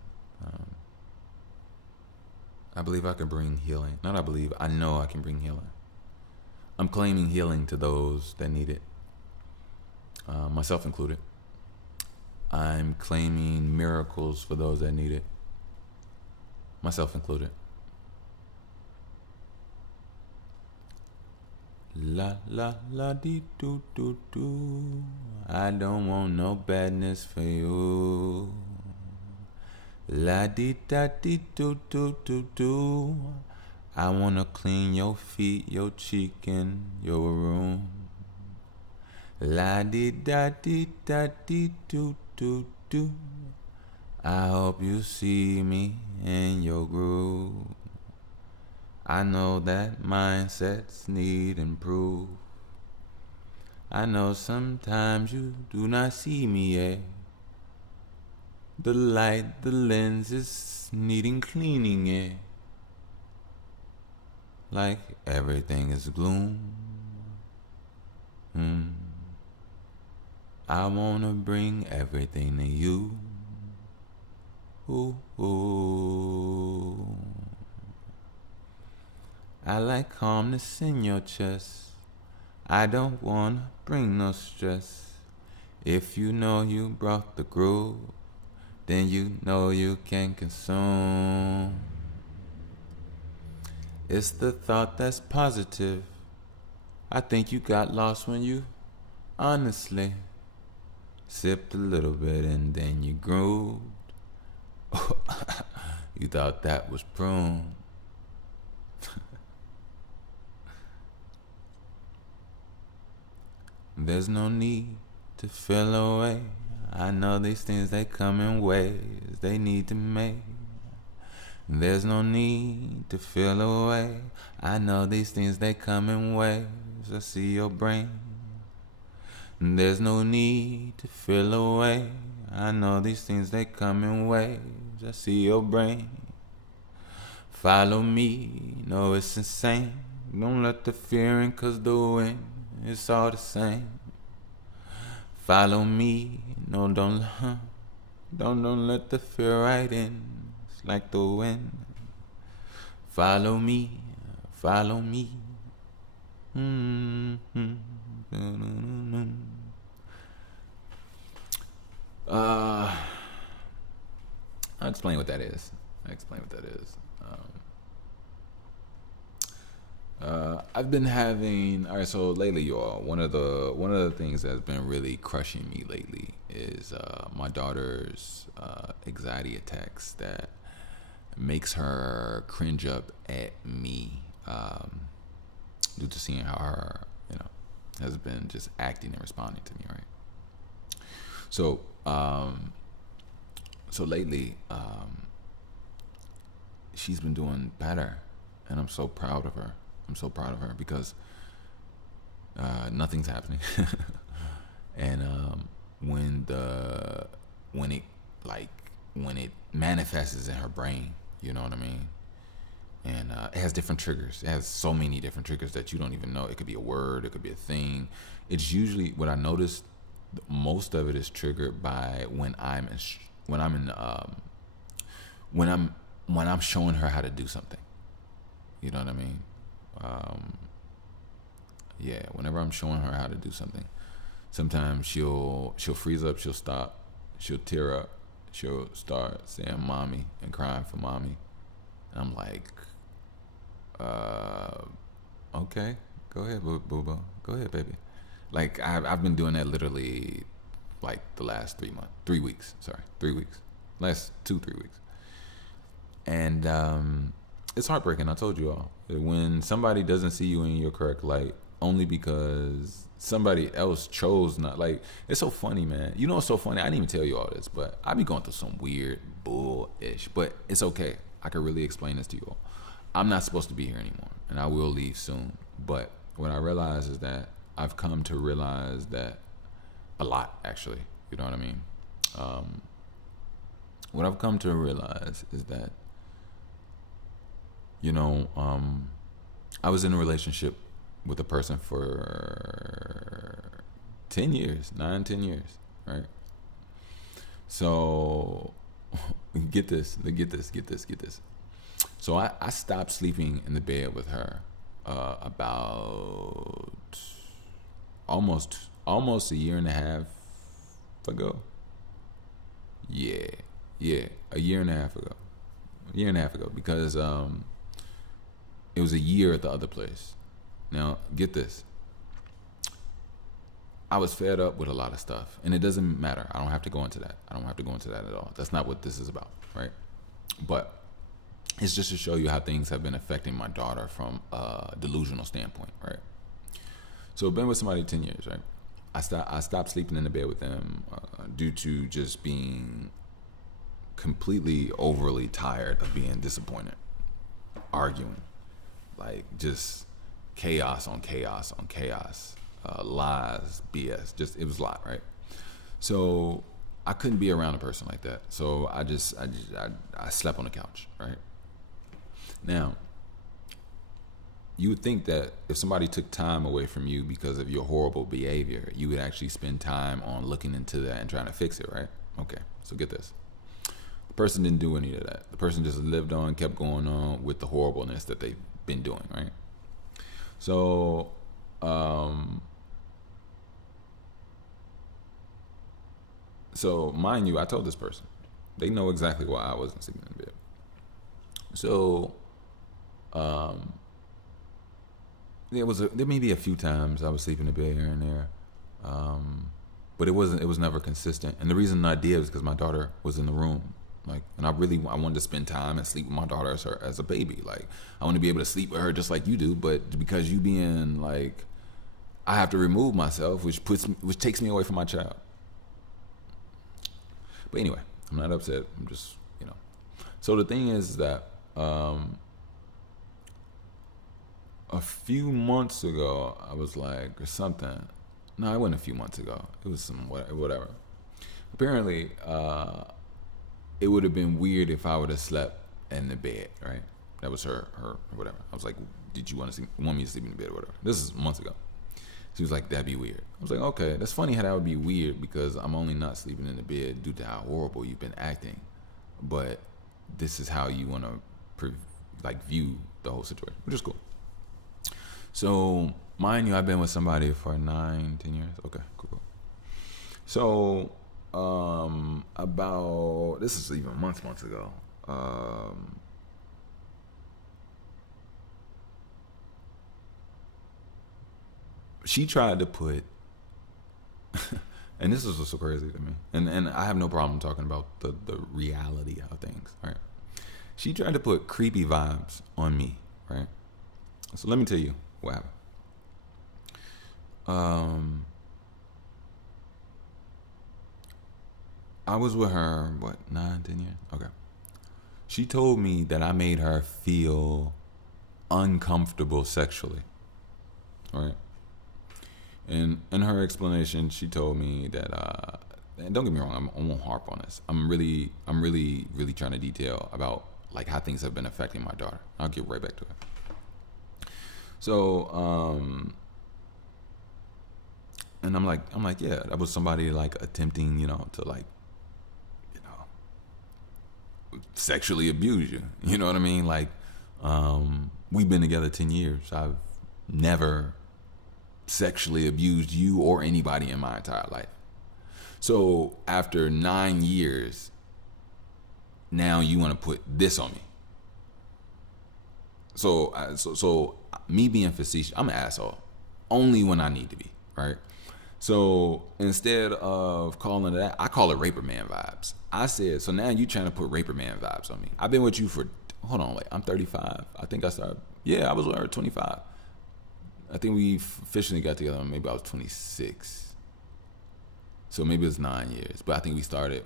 I believe I can bring healing. Not I believe, I know I can bring healing. I'm claiming healing to those that need it, myself included. I'm claiming miracles for those that need it, myself included. La la la dee doo doo doo. I don't want no badness for you. La dee da dee doo doo doo doo. I wanna clean your feet, your cheek, and your room. La dee da dee da dee doo doo doo. I hope you see me in your groove. I know that mindsets need improve. I know sometimes you do not see me, yeah. The light, the lens is needing cleaning, yeah. Like everything is gloom. I wanna bring everything to you. Ooh, ooh. I like calmness in your chest. I don't wanna bring no stress. If you know you brought the groove, then you know you can consume. It's the thought that's positive. I think you got lost when you honestly sipped a little bit and then you grooved. You thought that was prune. There's no need to feel away. I know these things, they come in waves they need to make. There's no need to feel away. I know these things, they come in waves. I see your brain. There's no need to feel away. I know these things, they come in waves. I see your brain. Follow me, no, it's insane. Don't let the fear in, cause the wind, it's all the same. Follow me, no, don't let the fear right in. It's like the wind. Follow me, follow me. I'll explain what that is. I've been having, all right, so lately, y'all, one of the things that's been really crushing me lately is my daughter's anxiety attacks that makes her cringe up at me, due to seeing how her, has been just acting and responding to me, right? So lately, she's been doing better, and I'm so proud of her. Because nothing's happening, and when it manifests in her brain, you know what I mean, and it has different triggers. It has so many different triggers that you don't even know. It could be a word, it could be a thing. It's usually, what I noticed, most of it is triggered by when I'm showing her how to do something. You know what I mean? Whenever I'm showing her how to do something, sometimes she'll freeze up, she'll stop, she'll tear up, she'll start saying mommy and crying for mommy. And I'm like, okay, go ahead, boo, go ahead, baby. Like, I've been doing that literally like the last 3 weeks, last 2-3 weeks. And it's heartbreaking. I told you all, when somebody doesn't see you in your correct light only because somebody else chose not. Like, it's so funny, man. You know what's so funny? I didn't even tell you all this, but I be going through some weird bull-ish. But it's okay. I can really explain this to you all. I'm not supposed to be here anymore, and I will leave soon. But what I realize is that I've come to realize that a lot, actually. You know what I mean? What I've come to realize is that, I was in a relationship with a person for 10 years, 9-10 years, right? So get this. So I stopped sleeping in the bed with her about almost a year and a half ago. Yeah, a year and a half ago, because it was a year at the other place. Now, get this. I was fed up with a lot of stuff, and it doesn't matter. I don't have to go into that. At all. That's not what this is about, right? But it's just to show you how things have been affecting my daughter from a delusional standpoint, right? So I've been with somebody 10 years, right? I stopped sleeping in the bed with them due to just being completely overly tired of being disappointed, arguing, like just chaos on chaos on chaos. lies, BS. Just it was a lot, right? So I couldn't be around a person like that. So I slept on the couch, right? Now, you would think that if somebody took time away from you because of your horrible behavior, you would actually spend time on looking into that and trying to fix it, right? Okay, so get this. The person didn't do any of that. The person just lived on, kept going on with the horribleness that they've been doing, right? So, so mind you, I told this person. They know exactly why I wasn't sleeping in bed. So, there may be a few times I was sleeping in bed here and there, but it was never consistent. And the reason I did was because my daughter was in the room, like, and I wanted to spend time and sleep with my daughter as a baby. Like, I want to be able to sleep with her just like you do, but because you being like, I have to remove myself, which takes me away from my child. But anyway, I'm not upset. I'm just, So the thing is that a few months ago, I was like, or something. No, it wasn't a few months ago. It was some whatever. Apparently, it would have been weird if I would have slept in the bed, right? That was her whatever. I was like, did you want me to sleep in the bed or whatever? This is months ago. She was like, that'd be weird. I was like, okay, that's funny how that would be weird because I'm only not sleeping in the bed due to how horrible you've been acting. But this is how you want to view the whole situation, which is cool. So, mind you, I've been with somebody for 9, 10 years. Okay, cool. So, this is even months ago. She tried to put, and this is what's so crazy to me, and I have no problem talking about the reality of things, right? She tried to put creepy vibes on me, right? So let me tell you what happened. I was with her, 9, 10 years? Okay. She told me that I made her feel uncomfortable sexually, right? And in her explanation, she told me that, and don't get me wrong, I won't harp on this. I'm really trying to detail about like how things have been affecting my daughter. I'll get right back to it. So, and I'm like, yeah, that was somebody like attempting, to like, sexually abuse you. You know what I mean? Like, we've been together 10 years. I've never sexually abused you or anybody in my entire life. So after 9 years, now you want to put this on me. So me being facetious, I'm an asshole. Only when I need to be, right? So instead of calling it that, I call it Raper Man vibes. I said, so now you trying to put Raper Man vibes on me. I've been with you for, I'm 35. I think I started, I was with her at 25. I think we officially got together when maybe I was 26. So maybe it was 9 years. But I think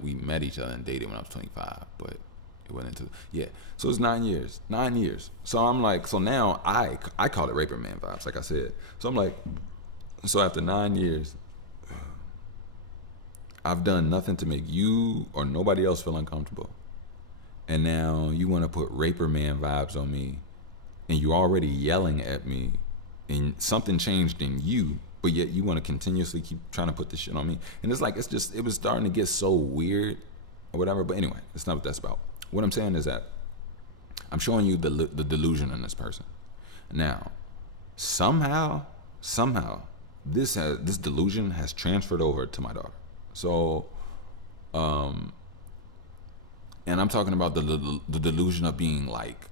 we met each other and dated when I was 25. But it went into, So it's 9 years. 9 years. So I'm like, so now I call it Raper Man vibes, like I said. So I'm like, so after 9 years, I've done nothing to make you or nobody else feel uncomfortable. And now you want to put Raper Man vibes on me, and you're already yelling at me, and something changed in you, but yet you want to continuously keep trying to put this shit on me. And it's like, it was starting to get so weird or whatever. But anyway, that's not what that's about. What I'm saying is that I'm showing you the delusion in this person. Now, somehow, this delusion has transferred over to my daughter. So, and I'm talking about the delusion of being like,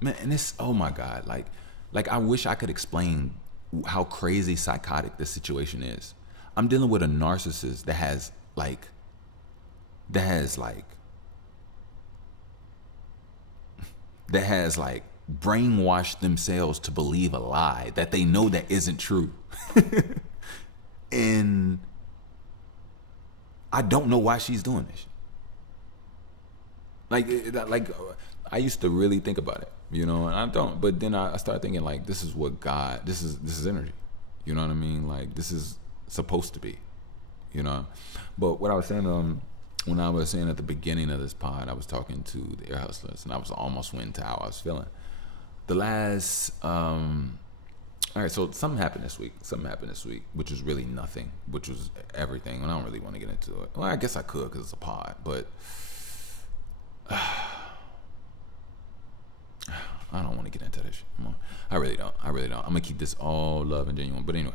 man, and this, oh my God, like I wish I could explain how crazy psychotic this situation is. I'm dealing with a narcissist that has brainwashed themselves to believe a lie that they know that isn't true. And I don't know why she's doing this. Like I used to really think about it, and I don't. But then I started thinking, like, this is what God. This is energy, You know what I mean? Like, this is supposed to be, you know. But what I was saying, when I was saying at the beginning of this pod, I was talking to the Air Hustlers, and I was almost went to how I was feeling. The last, all right, so something happened this week. Which was really nothing, which was everything. And I don't really want to get into it. Well, I guess I could because it's a pod, but I don't want to get into this shit. I really don't. I'm going to keep this all love and genuine. But anyway,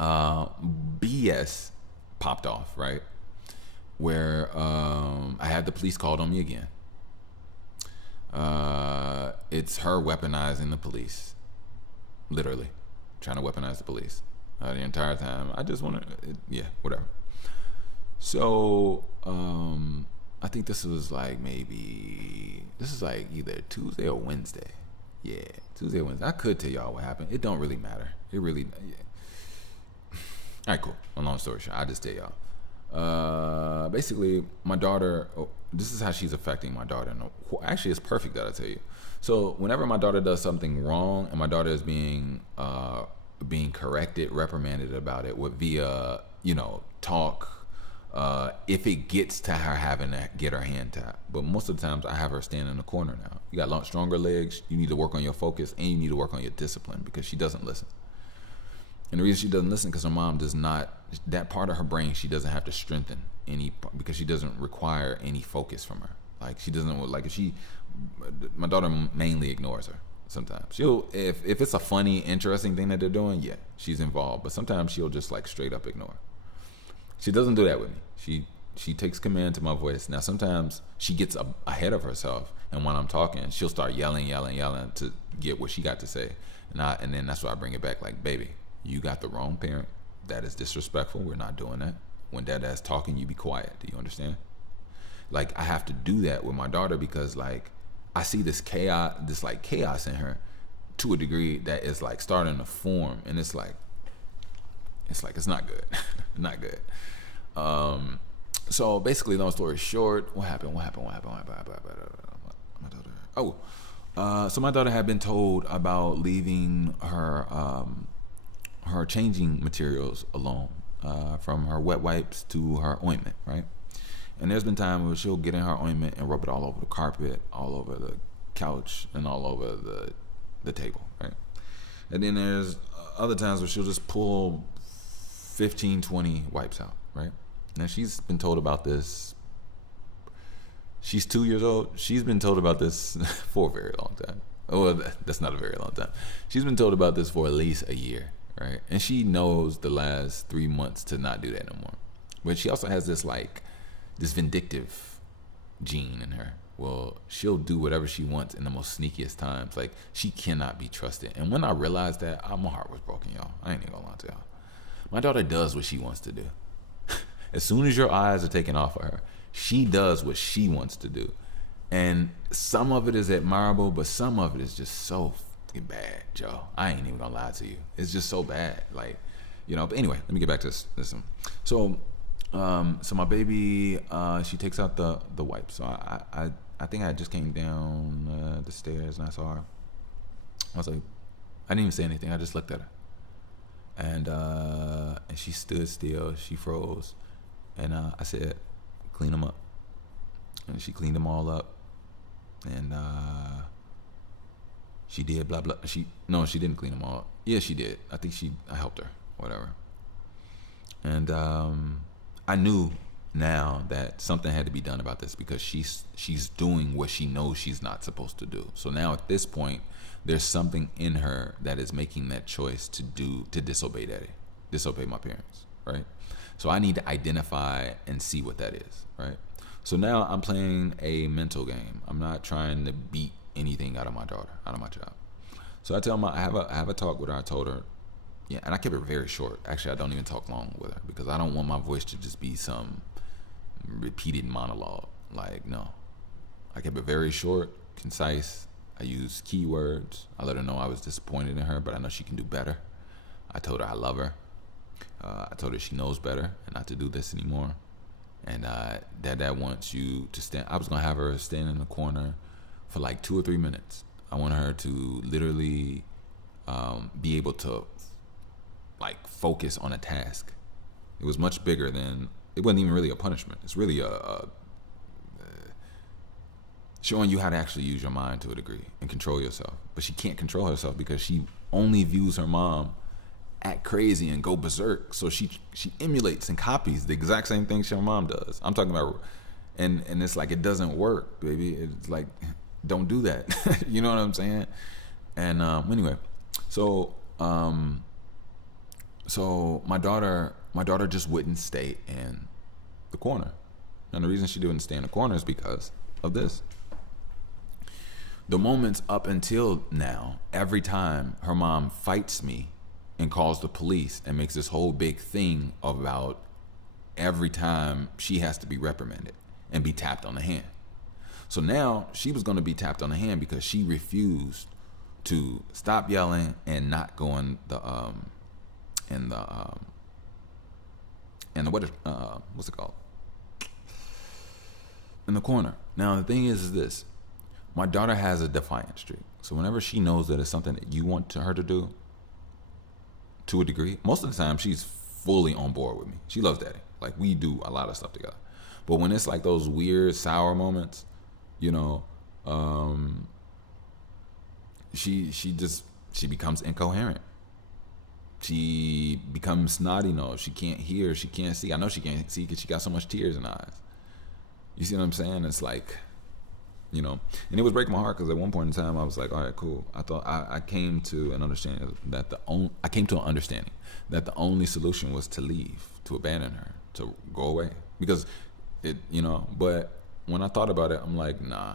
BS popped off, right? Where I had the police called on me again. It's her weaponizing the police. Literally. Trying to weaponize the police. The entire time. I just want to, yeah, whatever. So, I think this was like either Tuesday or Wednesday. Yeah, Tuesday or Wednesday. I could tell y'all what happened. It don't really matter. It really, yeah. All right, cool. A long story short, I'll just tell y'all. Basically, my daughter, this is how she's affecting my daughter. Actually, it's perfect that I tell you. So whenever my daughter does something wrong and my daughter is being corrected, reprimanded about it via, talk, if it gets to her having to get her hand tapped. But most of the times I have her stand in the corner now. You got stronger legs. You need to work on your focus and you need to work on your discipline because she doesn't listen. And the reason she doesn't listen because her mom does not, that part of her brain, she doesn't have to strengthen because she doesn't require any focus from her. Like she doesn't, like my daughter mainly ignores her sometimes. If it's a funny, interesting thing that they're doing, yeah, she's involved. But sometimes she'll just like straight up ignore. She doesn't do that with me. She takes command to my voice. Now sometimes she gets ahead of herself, and when I'm talking, she'll start yelling to get what she got to say. And then that's why I bring it back like, baby, you got the wrong parent. That is disrespectful. We're not doing that. When dad's talking, you be quiet. Do you understand? Like I have to do that with my daughter because like I see this chaos in her to a degree that is like starting to form, and it's it's not good. Not good. So basically, long story short, what happened? My daughter. So my daughter had been told about leaving her changing materials alone, from her wet wipes to her ointment, right? And there's been times where she'll get in her ointment and rub it all over the carpet, all over the couch, and all over the table, right? And then there's other times where she'll just pull 15, 20 wipes out, right? Now she's been told about this. She's 2 years old. She's been told about this for a very long time. Oh, that's not a very long time. She's been told about this for at least a year, right? And she knows the last 3 months to not do that no more. But she also has this vindictive gene in her. Well, she'll do whatever she wants in the most sneakiest times. Like she cannot be trusted. And when I realized that, my heart was broken, y'all. I ain't even gonna lie to y'all. My daughter does what she wants to do. As soon as your eyes are taken off of her, she does what she wants to do. And some of it is admirable, but some of it is just so fucking bad, Joe. I ain't even gonna lie to you. It's just so bad. Like, but anyway, let me get back to this one. So my baby, she takes out the wipes. So I think I just came down the stairs and I saw her. I was like, I didn't even say anything. I just looked at her. And she stood still. She froze. And I said, clean them up. And she cleaned them all up. And she did blah, blah. She didn't clean them all up. Yeah, she did. I think I helped her. Whatever. And I knew now that something had to be done about this because she's doing what she knows she's not supposed to do. So now at this point, there's something in her that is making that choice to disobey my parents, right? So I need to identify and see what that is, right? So now I'm playing a mental game. I'm not trying to beat anything out of my daughter, out of my child. So I tell I have a talk with her. I told her, yeah, and I kept it very short. Actually, I don't even talk long with her because I don't want my voice to just be some repeated monologue. Like, no. I kept it very short, concise. I used keywords. I let her know I was disappointed in her, but I know she can do better. I told her I love her. I told her she knows better and not to do this anymore. And Dad wants you to stand. I was going to have her stand in the corner for like 2 or 3 minutes. I want her to literally be able to like focus on a task. It was much bigger than, it wasn't even really a punishment. It's really a showing you how to actually use your mind to a degree and control yourself. But she can't control herself because she only views her mom act crazy and go berserk. So she emulates and copies the exact same things her mom does. I'm talking about, and it's like, it doesn't work, baby. It's like, don't do that. You know what I'm saying? And anyway, so my daughter just wouldn't stay in the corner. And the reason she didn't stay in the corner is because of this. The moments up until now, every time her mom fights me and calls the police and makes this whole big thing about every time she has to be reprimanded and be tapped on the hand. So now she was going to be tapped on the hand because she refused to stop yelling and not go in the what's it called? In the corner. Now the thing is this. My daughter has a defiant streak. So whenever she knows that it's something that you want her to do, to a degree, most of the time she's fully on board with me. She loves daddy. Like, we do a lot of stuff together. But when it's like those weird, sour moments, you know, she becomes incoherent. She becomes snotty nose. She can't hear. She can't see. I know she can't see because she got so much tears in her eyes. You see what I'm saying? It's like, you know, and it was breaking my heart because at one point in time I was like, all right, cool. I thought I came to an understanding that the only solution was to leave, to abandon her, to go away, because it, you know. But when I thought about it, I'm like, nah.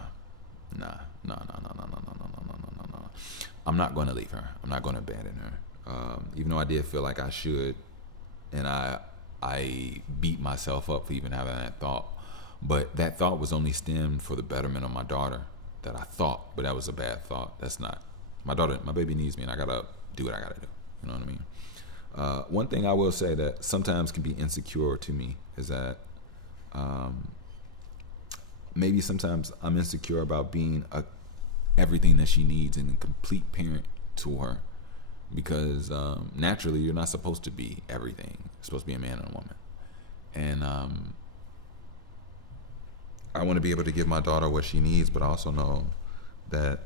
I'm not going to leave her. I'm not going to abandon her. Even though I did feel like I should, and I beat myself up for even having that thought. But that thought was only stemmed for the betterment of my daughter. That I thought, but that was a bad thought. That's not. My daughter, my baby needs me, and I gotta do what I gotta do. You know what I mean? One thing I will say that sometimes can be insecure to me is that maybe sometimes I'm insecure about being everything that she needs and a complete parent to her. Because naturally, you're not supposed to be everything. You're supposed to be a man and a woman. And I want to be able to give my daughter what she needs, but I also know that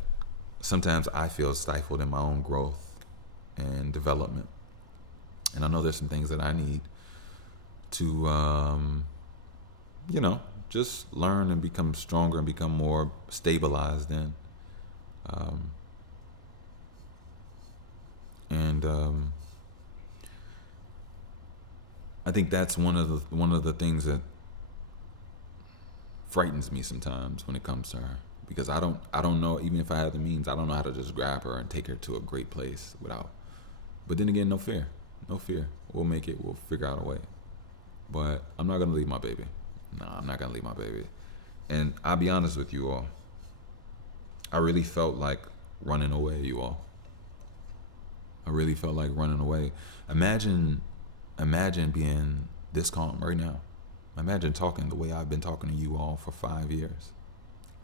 sometimes I feel stifled in my own growth and development. And I know there's some things that I need to, you know, just learn and become stronger and become more stabilized in. I think that's one of the things that frightens me sometimes when it comes to her, because I don't know, even if I had the means, I don't know how to just grab her and take her to a great place without. But then again, no fear. We'll make it. We'll figure out a way. But I'm not gonna leave my baby. No, I'm not gonna leave my baby. And I'll be honest with you all. I really felt like running away, you all. I really felt like running away. Imagine being this calm right now. Imagine talking the way I've been talking to you all for 5 years.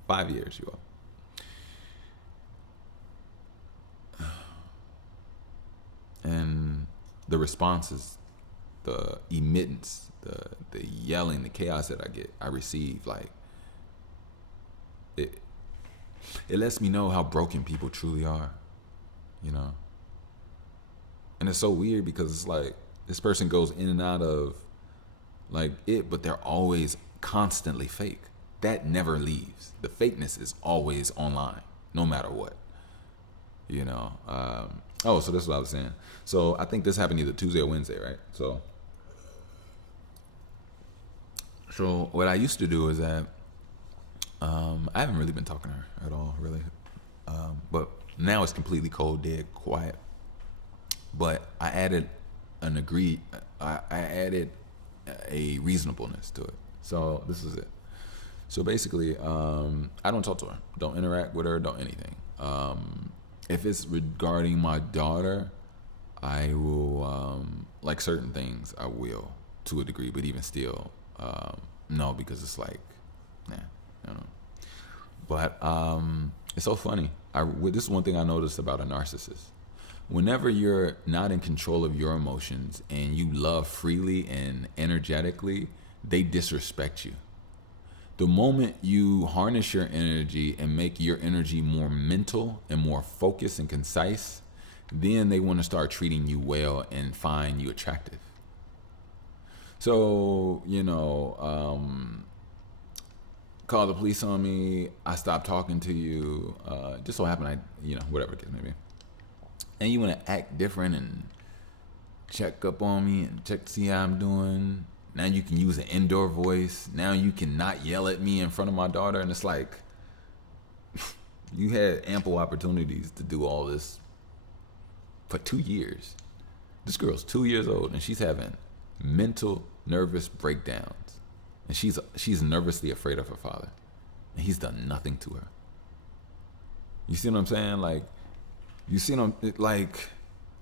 5 years, you all. And the responses, the emittance, the yelling, the chaos that I receive, like, it lets me know how broken people truly are, you know? And it's so weird because it's like, this person goes in and out of like it, but they're always constantly fake. That never leaves. The fakeness is always online, no matter what. You know. So this is what I was saying. So I think this happened either Tuesday or Wednesday, right? So what I used to do is that I haven't really been talking to her at all, really. But now it's completely cold, dead, quiet. But I added I added a reasonableness to it. So this is it. So basically, I don't talk to her, don't interact with her, don't anything. If it's regarding my daughter, I will, like certain things, I will to a degree, but even still, no, because it's like, nah, I don't know. But it's so funny. This is one thing I noticed about a narcissist. whenever you're not in control of your emotions and you love freely and energetically, they disrespect you. The moment you harness your energy and make your energy more mental and more focused and concise, then they want to start treating you well and find you attractive. So, call the police on me. I stopped talking to you. Just so happened whatever the case may be. And you want to act different and check up on me and check to see how I'm doing. Now you can use an indoor voice. Now you cannot yell at me in front of my daughter. And it's like, you had ample opportunities to do all this for 2 years. This girl's 2 years old and she's having mental nervous breakdowns. And she's nervously afraid of her father. And he's done nothing to her. You see what I'm saying? Like, you see what I'm,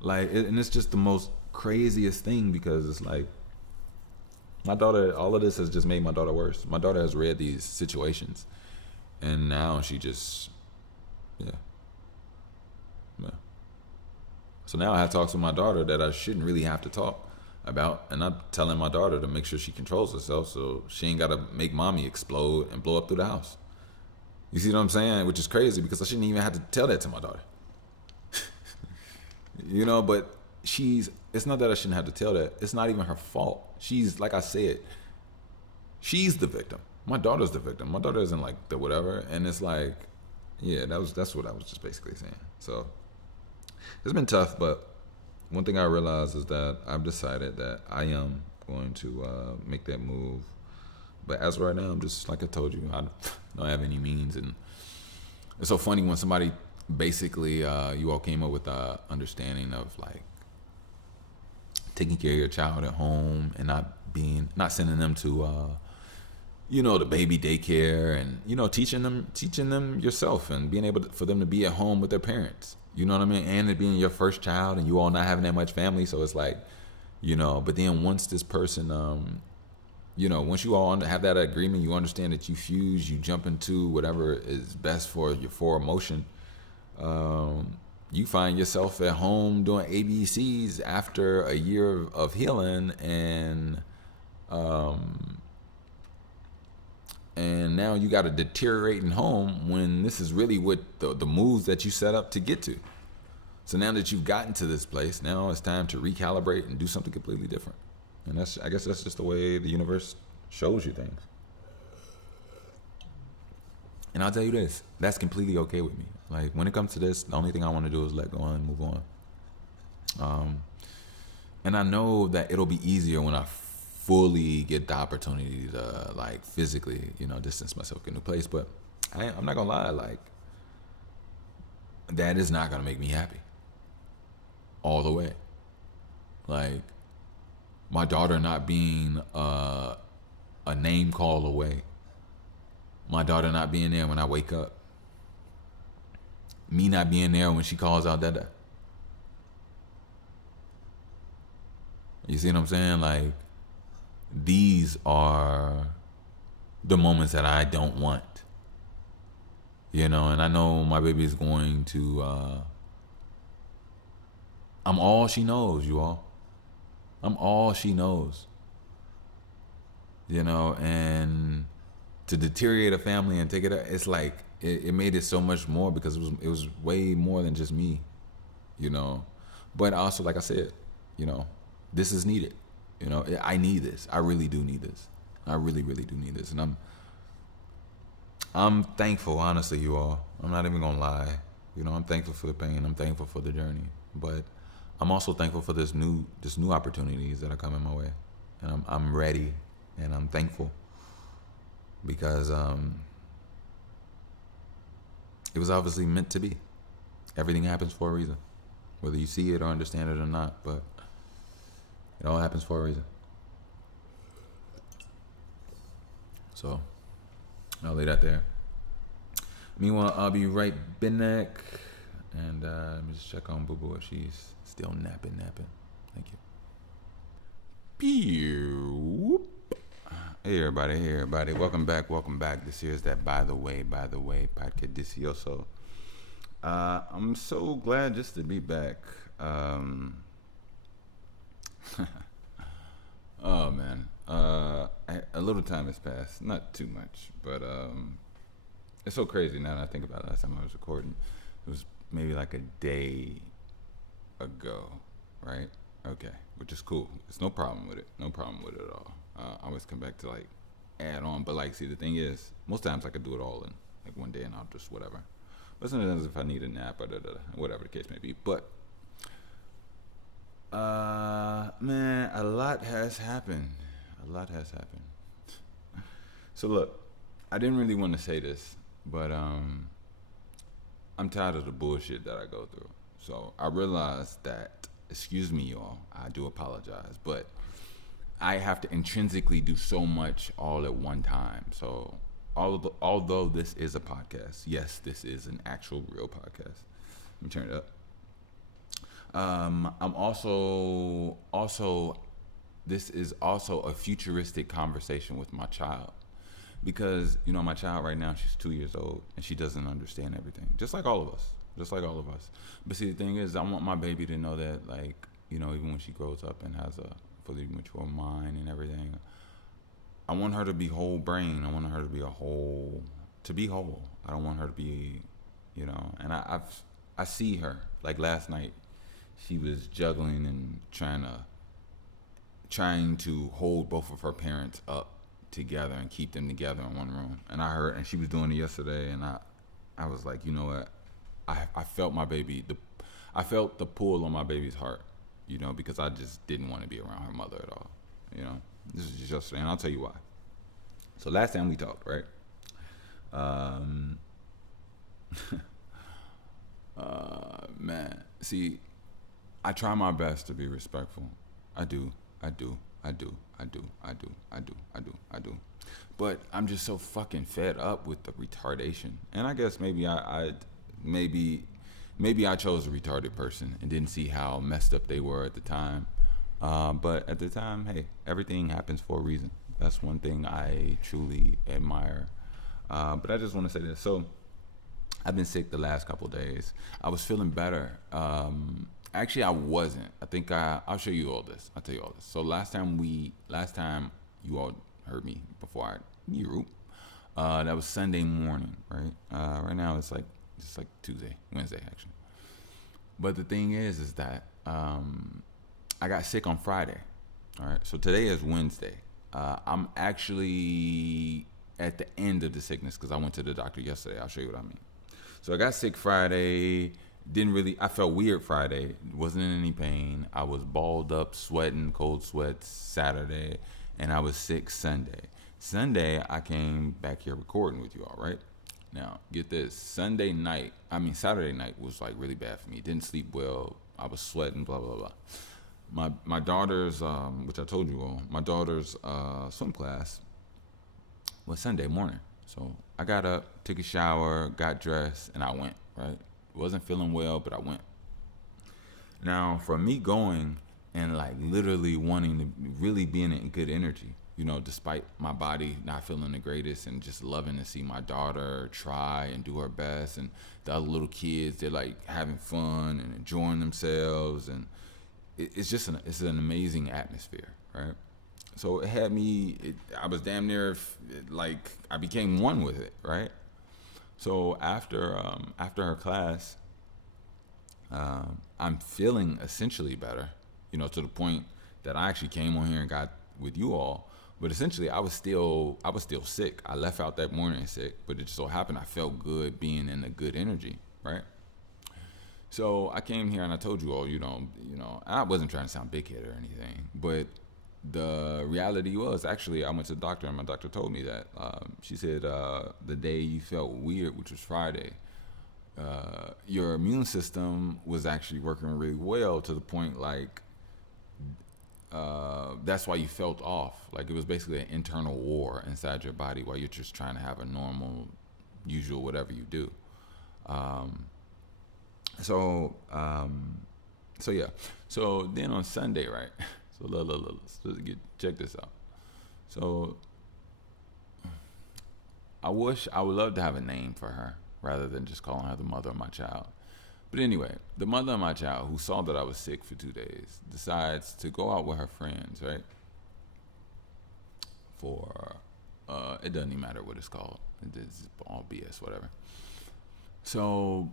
and it's just the most craziest thing because it's like, my daughter, all of this has just made my daughter worse. My daughter has read these situations, and now she just, yeah. So now I have talks with my daughter that I shouldn't really have to talk about, and I'm telling my daughter to make sure she controls herself so she ain't got to make mommy explode and blow up through the house. You see what I'm saying? Which is crazy because I shouldn't even have to tell that to my daughter. But it's not that I shouldn't have to tell that. It's not even her fault. She's, like I said, she's the victim. My daughter's the victim. My daughter isn't like the whatever. And it's like, yeah, that's what I was just basically saying. So it's been tough, but one thing I realized is that I've decided that I am going to make that move. But as of right now, I'm just, like I told you, I don't have any means. And it's so funny when somebody basically, you all came up with the understanding of like taking care of your child at home and not sending them to, the baby daycare and, teaching them yourself and being able for them to be at home with their parents. You know what I mean? And it being your first child and you all not having that much family. So it's like, but then once this person, once you all have that agreement, you understand that you fuse, you jump into whatever is best for your emotion. You find yourself at home doing ABCs after a year of healing, and now you got to deteriorating home when this is really what the moves that you set up to get to. So now that you've gotten to this place, now it's time to recalibrate and do something completely different. And I guess that's just the way the universe shows you things. And I'll tell you this, that's completely okay with me. Like, when it comes to this, the only thing I want to do is let go and move on. And I know that it'll be easier when I fully get the opportunity to, like, physically, distance myself, get a new place. But I'm not going to lie, like, that is not going to make me happy all the way. Like, my daughter not being a name call away. My daughter not being there when I wake up. Me not being there when she calls out Dada. You see what I'm saying? Like, these are the moments that I don't want. And I know my baby is going to, I'm all she knows, you all. I'm all she knows. And to deteriorate a family and take it, it's like, it made it so much more because it was way more than just me, But also, like I said, this is needed. I need this. I really do need this. I really, really do need this. And I'm thankful, honestly, you all. I'm not even gonna lie. I'm thankful for the pain. I'm thankful for the journey. But I'm also thankful for this new opportunities that are coming my way. And I'm ready and I'm thankful because it was obviously meant to be. Everything happens for a reason, whether you see it or understand it or not, but it all happens for a reason. So I'll lay that there. Meanwhile, I'll be right back, and let me just check on Boo Boo if she's still napping. Thank you. Pew. Hey everybody, welcome back. This here is that by the way podcast delicioso. I'm so glad just to be back. Um, oh man, a little time has passed, not too much, but it's so crazy now that I think about it. Last time I was recording, it was maybe like a day ago, right? Okay, which is cool. It's no problem with it. No problem with it at all. I always come back to like add on, but like, see, the thing is, most times I could do it all in like one day, and I'll just whatever. But sometimes if I need a nap or whatever the case may be. But man, a lot has happened. A lot has happened. So look, I didn't really want to say this, but I'm tired of the bullshit that I go through. So I realized that, excuse me, y'all, I do apologize, but I have to intrinsically do so much all at one time. So although this is a podcast, yes, this is an actual real podcast. Let me turn it up. I'm also this is also a futuristic conversation with my child, because my child right now, she's 2 years old and she doesn't understand everything, just like all of us, but see, the thing is, I want my baby to know that, like, even when she grows up and has a fully mature mind and everything, I want her to be whole brain. I want her to be whole. I don't want her to be, and I see her, like last night, she was juggling and trying to hold both of her parents up together and keep them together in one room. And she was doing it yesterday, and I was like, you know what? I felt my baby, I felt the pull on my baby's heart, because I just didn't want to be around her mother at all. This is just yesterday, and I'll tell you why. So last time we talked, right? Man, see, I try my best to be respectful. I do. But I'm just so fucking fed up with the retardation. And I guess maybe I chose a retarded person and didn't see how messed up they were at the time. But at the time, hey, everything happens for a reason. That's one thing I truly admire. But I just want to say this. So I've been sick the last couple of days. I was feeling better. Actually, I wasn't. I think I'll show you all this. I'll tell you all this. So last time you all heard me before that was Sunday morning, right? Right now it's like Wednesday actually. But the thing is that I got sick on Friday. All right. So today is Wednesday. I'm actually at the end of the sickness because I went to the doctor yesterday. I'll show you what I mean. So I got sick Friday. I felt weird Friday. Wasn't in any pain. I was balled up, sweating, cold sweats Saturday, and I was sick Sunday. Sunday, I came back here recording with you all, right? Now, get this. Saturday night was like really bad for me. Didn't sleep well. I was sweating, blah, blah, blah. My daughter's, which I told you all, my daughter's swim class was Sunday morning. So I got up, took a shower, got dressed, and I went, right? Wasn't feeling well, but I went. Now, for me going and like literally wanting to really be in good energy, despite my body not feeling the greatest, and just loving to see my daughter try and do her best, and the other little kids, they're like having fun and enjoying themselves, and it's an amazing atmosphere, right? So it had me. I was damn near like I became one with it, right? So after her class, I'm feeling essentially better, to the point that I actually came on here and got with you all. But essentially, I was still sick. I left out that morning sick, but it just so happened I felt good being in a good energy, right? So I came here and I told you all, I wasn't trying to sound big headed or anything, but the reality was, actually, I went to the doctor and my doctor told me that she said the day you felt weird, which was Friday, your immune system was actually working really well, to the point like that's why you felt off. Like it was basically an internal war inside your body while you're just trying to have a normal, usual whatever you do. So yeah. So then on Sunday, right? So let's check this out. So I would love to have a name for her rather than just calling her the mother of my child. But anyway, the mother of my child, who saw that I was sick for 2 days, decides to go out with her friends, right? For it doesn't even matter what it's called. It's all BS, whatever. So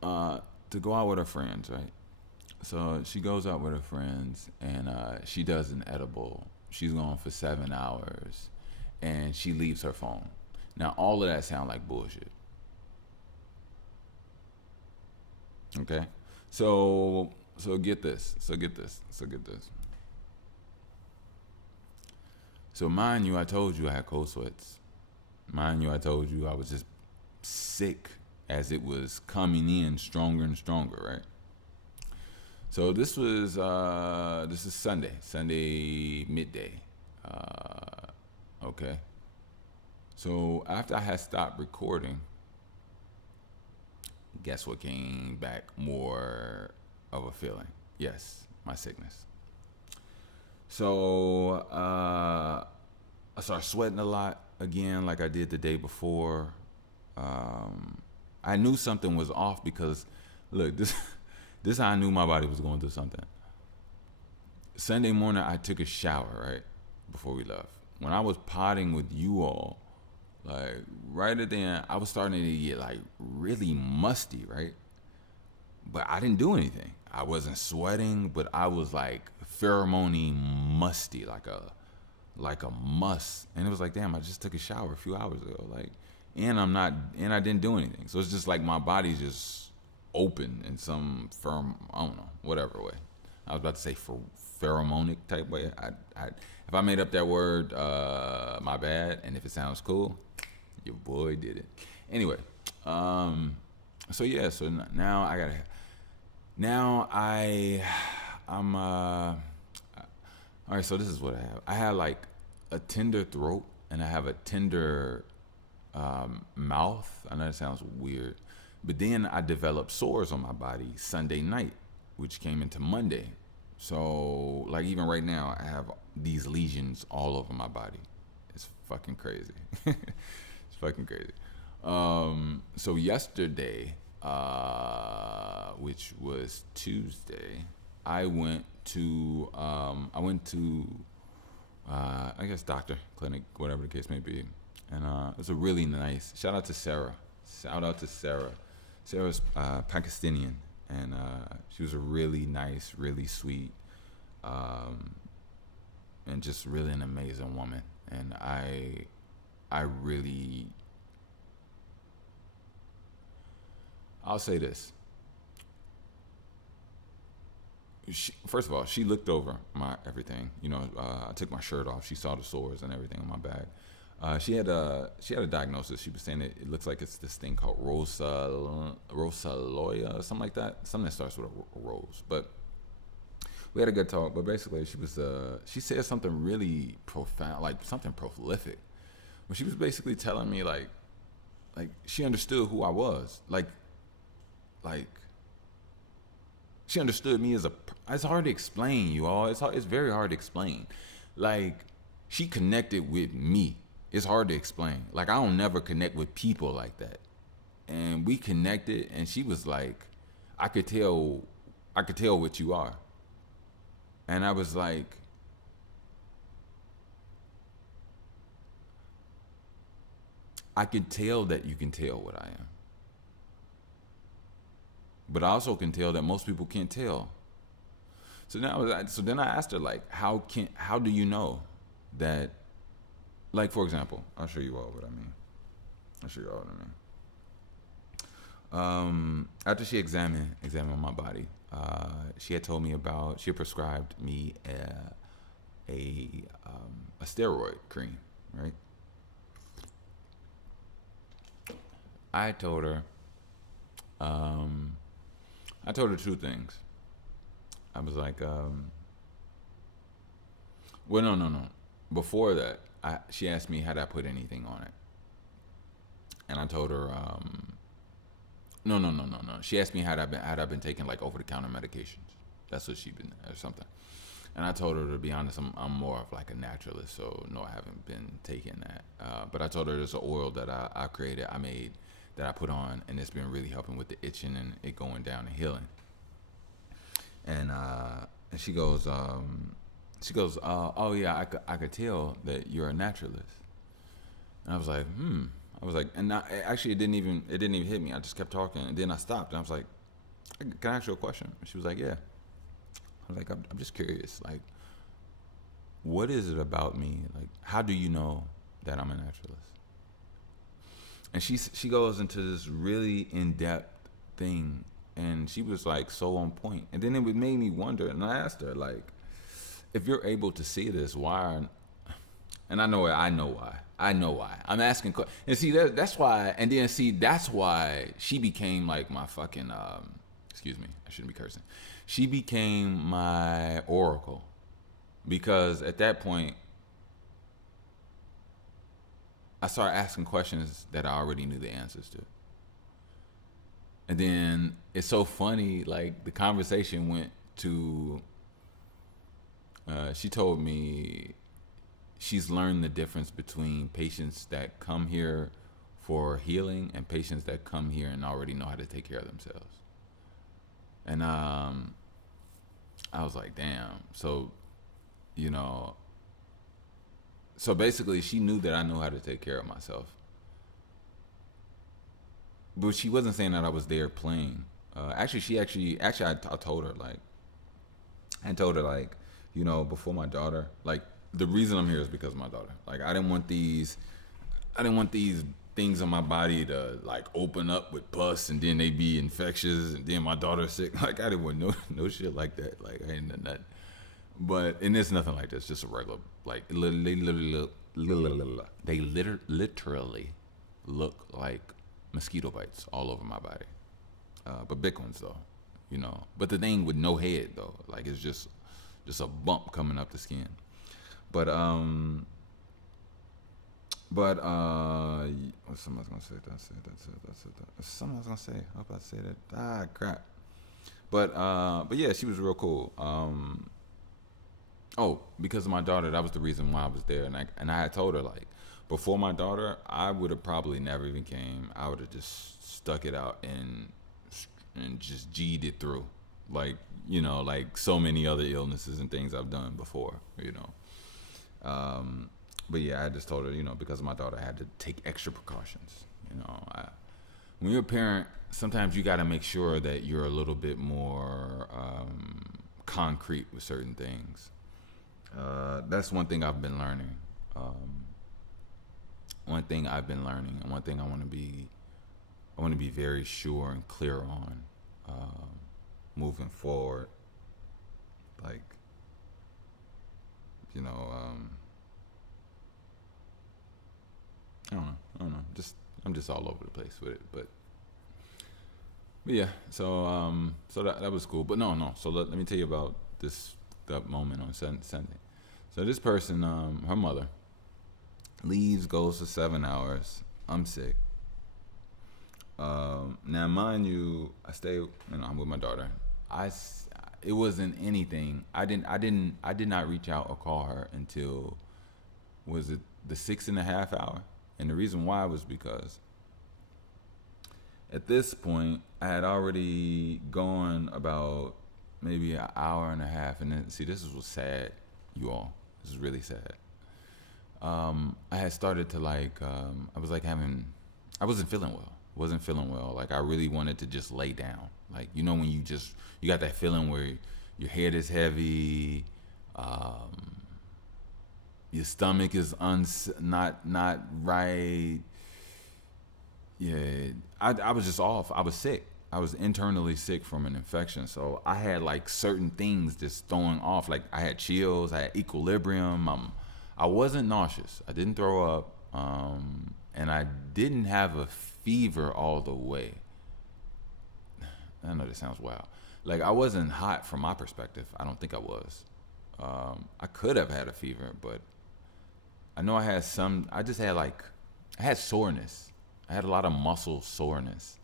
to go out with her friends, right? So she goes out with her friends, and she does an edible. She's gone for 7 hours, and she leaves her phone. Now all of that sound like bullshit. Okay, so get this. So get this. So get this. So mind you, I told you I had cold sweats. Mind you, I told you I was just sick as it was coming in stronger and stronger, right? So this is Sunday midday. Okay. So after I had stopped recording, guess what came back more of a feeling? Yes, my sickness. So I started sweating a lot again, like I did the day before. I knew something was off because, look, this this is how I knew my body was going through something. Sunday morning, I took a shower right before we left. When I was potting with you all, like right at the end, I was starting to get like really musty, right? But I didn't do anything. I wasn't sweating, but I was like pheromone musty, like a must. And it was like, damn, I just took a shower a few hours ago. Like, and I didn't do anything. So it's just like my body's just open in some I don't know, whatever way. I was about to say pheromonic type way. If I made up that word, my bad. And if it sounds cool, your boy did it. Anyway, so yeah, so now I'm all right. So this is what I have. I have like a tender throat, and I have a tender mouth. I know that sounds weird, but then I developed sores on my body Sunday night, which came into Monday. So like even right now, I have these lesions all over my body. It's fucking crazy. It's fucking crazy. So yesterday, which was Tuesday, I went to I guess doctor, clinic, whatever the case may be. And it was a really nice, shout out to Sarah. Sarah's Pakistani, and she was a really nice, really sweet, and just really an amazing woman. And I'll say this. First of all, she looked over my everything. You know, I took my shirt off. She saw the sores and everything on my back. She had a diagnosis. She was saying it looks like it's this thing called Rosaloya, something like that. Something that starts with a rose. But we had a good talk. But basically, she said something really profound, like something prolific. When she was basically telling me like she understood who I was, like she understood me as a. It's hard to explain, you all. It's very hard to explain. Like she connected with me. It's hard to explain. Like I don't never connect with people like that. And we connected, and she was like, I could tell what you are. And I was like, I could tell that you can tell what I am. But I also can tell that most people can't tell. So then I asked her like, how do you know that? Like for example, I'll show you all what I mean. After she examined my body, she had told me she had prescribed me a steroid cream, right? I told her two things. I was like, well, no. Before that, she asked me had I put anything on it, and I told her, no. She asked me had I been taking like over the counter medications. That's what she'd been or something. And I told her, to be honest, I'm more of like a naturalist, so no, I haven't been taking that. But I told her there's an oil that I created, I made, that I put on, and it's been really helping with the itching and it going down and healing. And she goes, oh yeah, I could tell that you're a naturalist. And I was like, I was like, and actually, it didn't even hit me. I just kept talking, and then I stopped, and I was like, can I ask you a question? And she was like, yeah. I was like, I'm just curious, like, what is it about me? Like, how do you know that I'm a naturalist? And she goes into this really in depth thing, and she was like so on point. And then it would make me wonder, and I asked her, like, if you're able to see this, why? And I know why. I'm asking, and see that's why. And then see that's why she became like my fucking. Excuse me, I shouldn't be cursing. She became my oracle, because at that point, I started asking questions that I already knew the answers to. And then it's so funny, like the conversation went to. She told me she's learned the difference between patients that come here for healing and patients that come here and already know how to take care of themselves. And I was like, damn. So, you know, so basically she knew that I knew how to take care of myself. But she wasn't saying that I was there playing. Actually, I told her, like, you know, before my daughter, like, the reason I'm here is because of my daughter. Like, I didn't want these things on my body to like open up with pus and then they be infectious and then my daughter's sick. Like, I didn't want no shit like that. Like, I ain't done that. But and it's nothing like this. Just a regular, like, they literally look like mosquito bites all over my body. But big ones though, you know. But the thing with no head though, like, it's just a bump coming up the skin. But what somebody's gonna say? That's it. Something I was gonna say. I was about to say that. Ah, crap. But yeah, she was real cool. Oh, because of my daughter, that was the reason why I was there, and I had told her, like, before my daughter, I would have probably never even came. I would have just stuck it out and just G'd it through, like, you know, like so many other illnesses and things I've done before, you know. But yeah, I just told her, you know, because of my daughter, I had to take extra precautions. You know, when you're a parent, sometimes you got to make sure that you're a little bit more concrete with certain things. That's one thing I've been learning. And one thing I want to be very sure and clear on moving forward. Like, you know, I don't know. I'm just all over the place with it, but yeah. So that was cool. But no. So let me tell you about that moment on Sunday. So this person, her mother, leaves, goes for 7 hours. I'm sick. Now, mind you, I'm with my daughter. It wasn't anything. I did not reach out or call her until, was it the 6.5 hour? And the reason why was because at this point I had already gone about maybe an hour and a half, and then see, this was sad, you all. This is really sad. I had started to I wasn't feeling well. Like, I really wanted to just lay down. Like, you know, when you got that feeling where your head is heavy, your stomach is not right. Yeah, I was just off. I was sick. I was internally sick from an infection. So I had like certain things just throwing off. Like, I had chills, I had equilibrium. I wasn't nauseous. I didn't throw up. And I didn't have a fever all the way. I know that sounds wild. Like, I wasn't hot from my perspective. I don't think I was. I could have had a fever, but I know I had I had soreness. I had a lot of muscle soreness.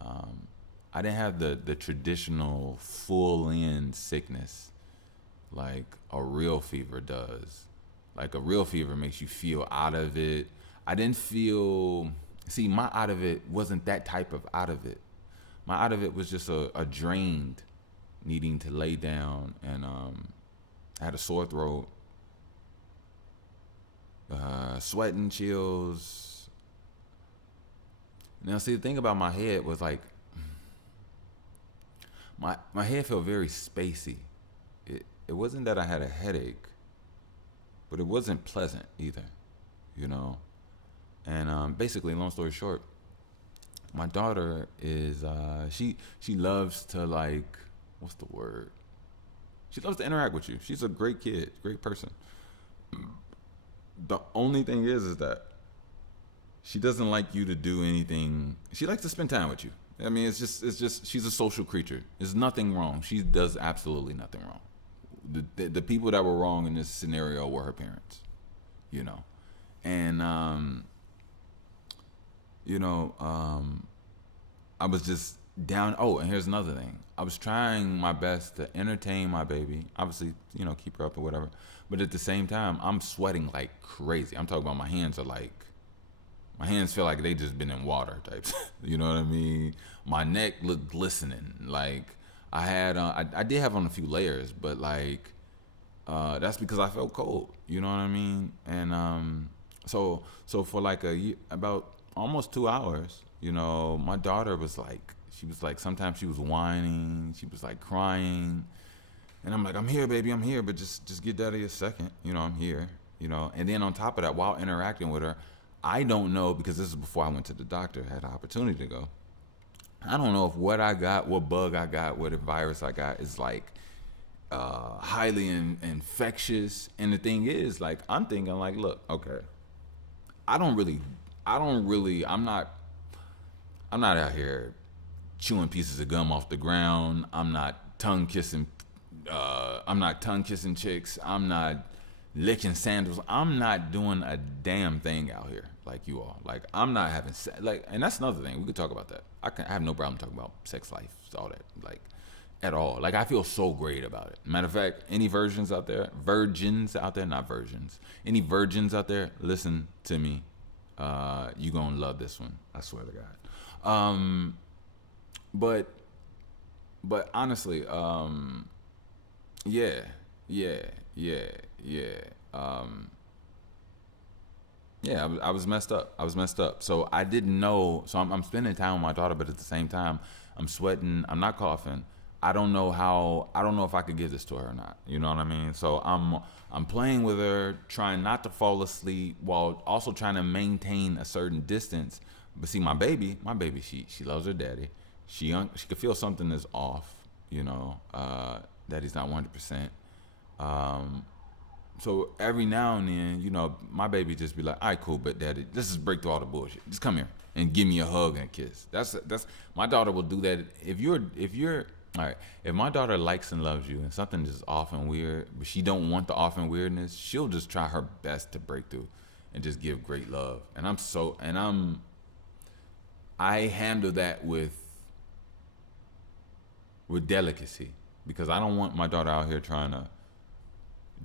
I didn't have the traditional full-in sickness like a real fever does. Like, a real fever makes you feel out of it. I didn't feel See, my out of it wasn't that type of out of it. My out of it was just a drained, needing to lay down, and I had a sore throat, sweating, chills. Now, see, the thing about my head was like, my head felt very spacey. It wasn't that I had a headache, but it wasn't pleasant either, you know. And basically, long story short, my daughter is she loves to, like, what's the word? She loves to interact with you. She's a great kid, great person. The only thing is that she doesn't like you to do anything. She likes to spend time with you. I mean, it's just she's a social creature. There's nothing wrong. She does absolutely nothing wrong. The people that were wrong in this scenario were her parents, you know, and I was just down. Oh, and here's another thing. I was trying my best to entertain my baby. Obviously, keep her up or whatever. But at the same time, I'm sweating like crazy. I'm talking about my hands feel like they just been in water types. You know what I mean? My neck looked glistening. Like I had, I did have on a few layers, but like that's because I felt cold. You know what I mean? And so for like about almost 2 hours, my daughter was like, sometimes she was whining, she was like crying, and I'm like, I'm here, baby, I'm here, but just get that in a second, I'm here, And then on top of that, while interacting with her, I don't know, because this is before I went to the doctor, had the opportunity to go. I don't know if what I got, what bug I got, what virus I got is like highly infectious. And the thing is, like, I'm thinking, like, look, okay, I'm not out here chewing pieces of gum off the ground. I'm not tongue kissing chicks. I'm not licking sandals. I'm not doing a damn thing out here like you all. Like, I'm not having and that's another thing. We could talk about that. I have no problem talking about sex life, all that, like, at all. Like, I feel so great about it. Matter of fact, any virgins out there, not virgins, any virgins out there, listen to me. You gonna love this one. I swear to God. But honestly, yeah. I was messed up. So I didn't know. So I'm spending time with my daughter, but at the same time, I'm sweating. I'm not coughing. I don't know if I could give this to her or not. You know what I mean? So I'm playing with her, trying not to fall asleep while also trying to maintain a certain distance. But see, my baby, she loves her daddy. She could feel something is off. That he's not 100%. So every now and then, my baby just be like, all right, cool, but daddy, let's just break through all the bullshit. Just come here and give me a hug and a kiss. That's my daughter will do that. If you're all right, if my daughter likes and loves you and something is off and weird, but she don't want the off and weirdness, she'll just try her best to break through and just give great love. And I handle that with delicacy, because I don't want my daughter out here trying to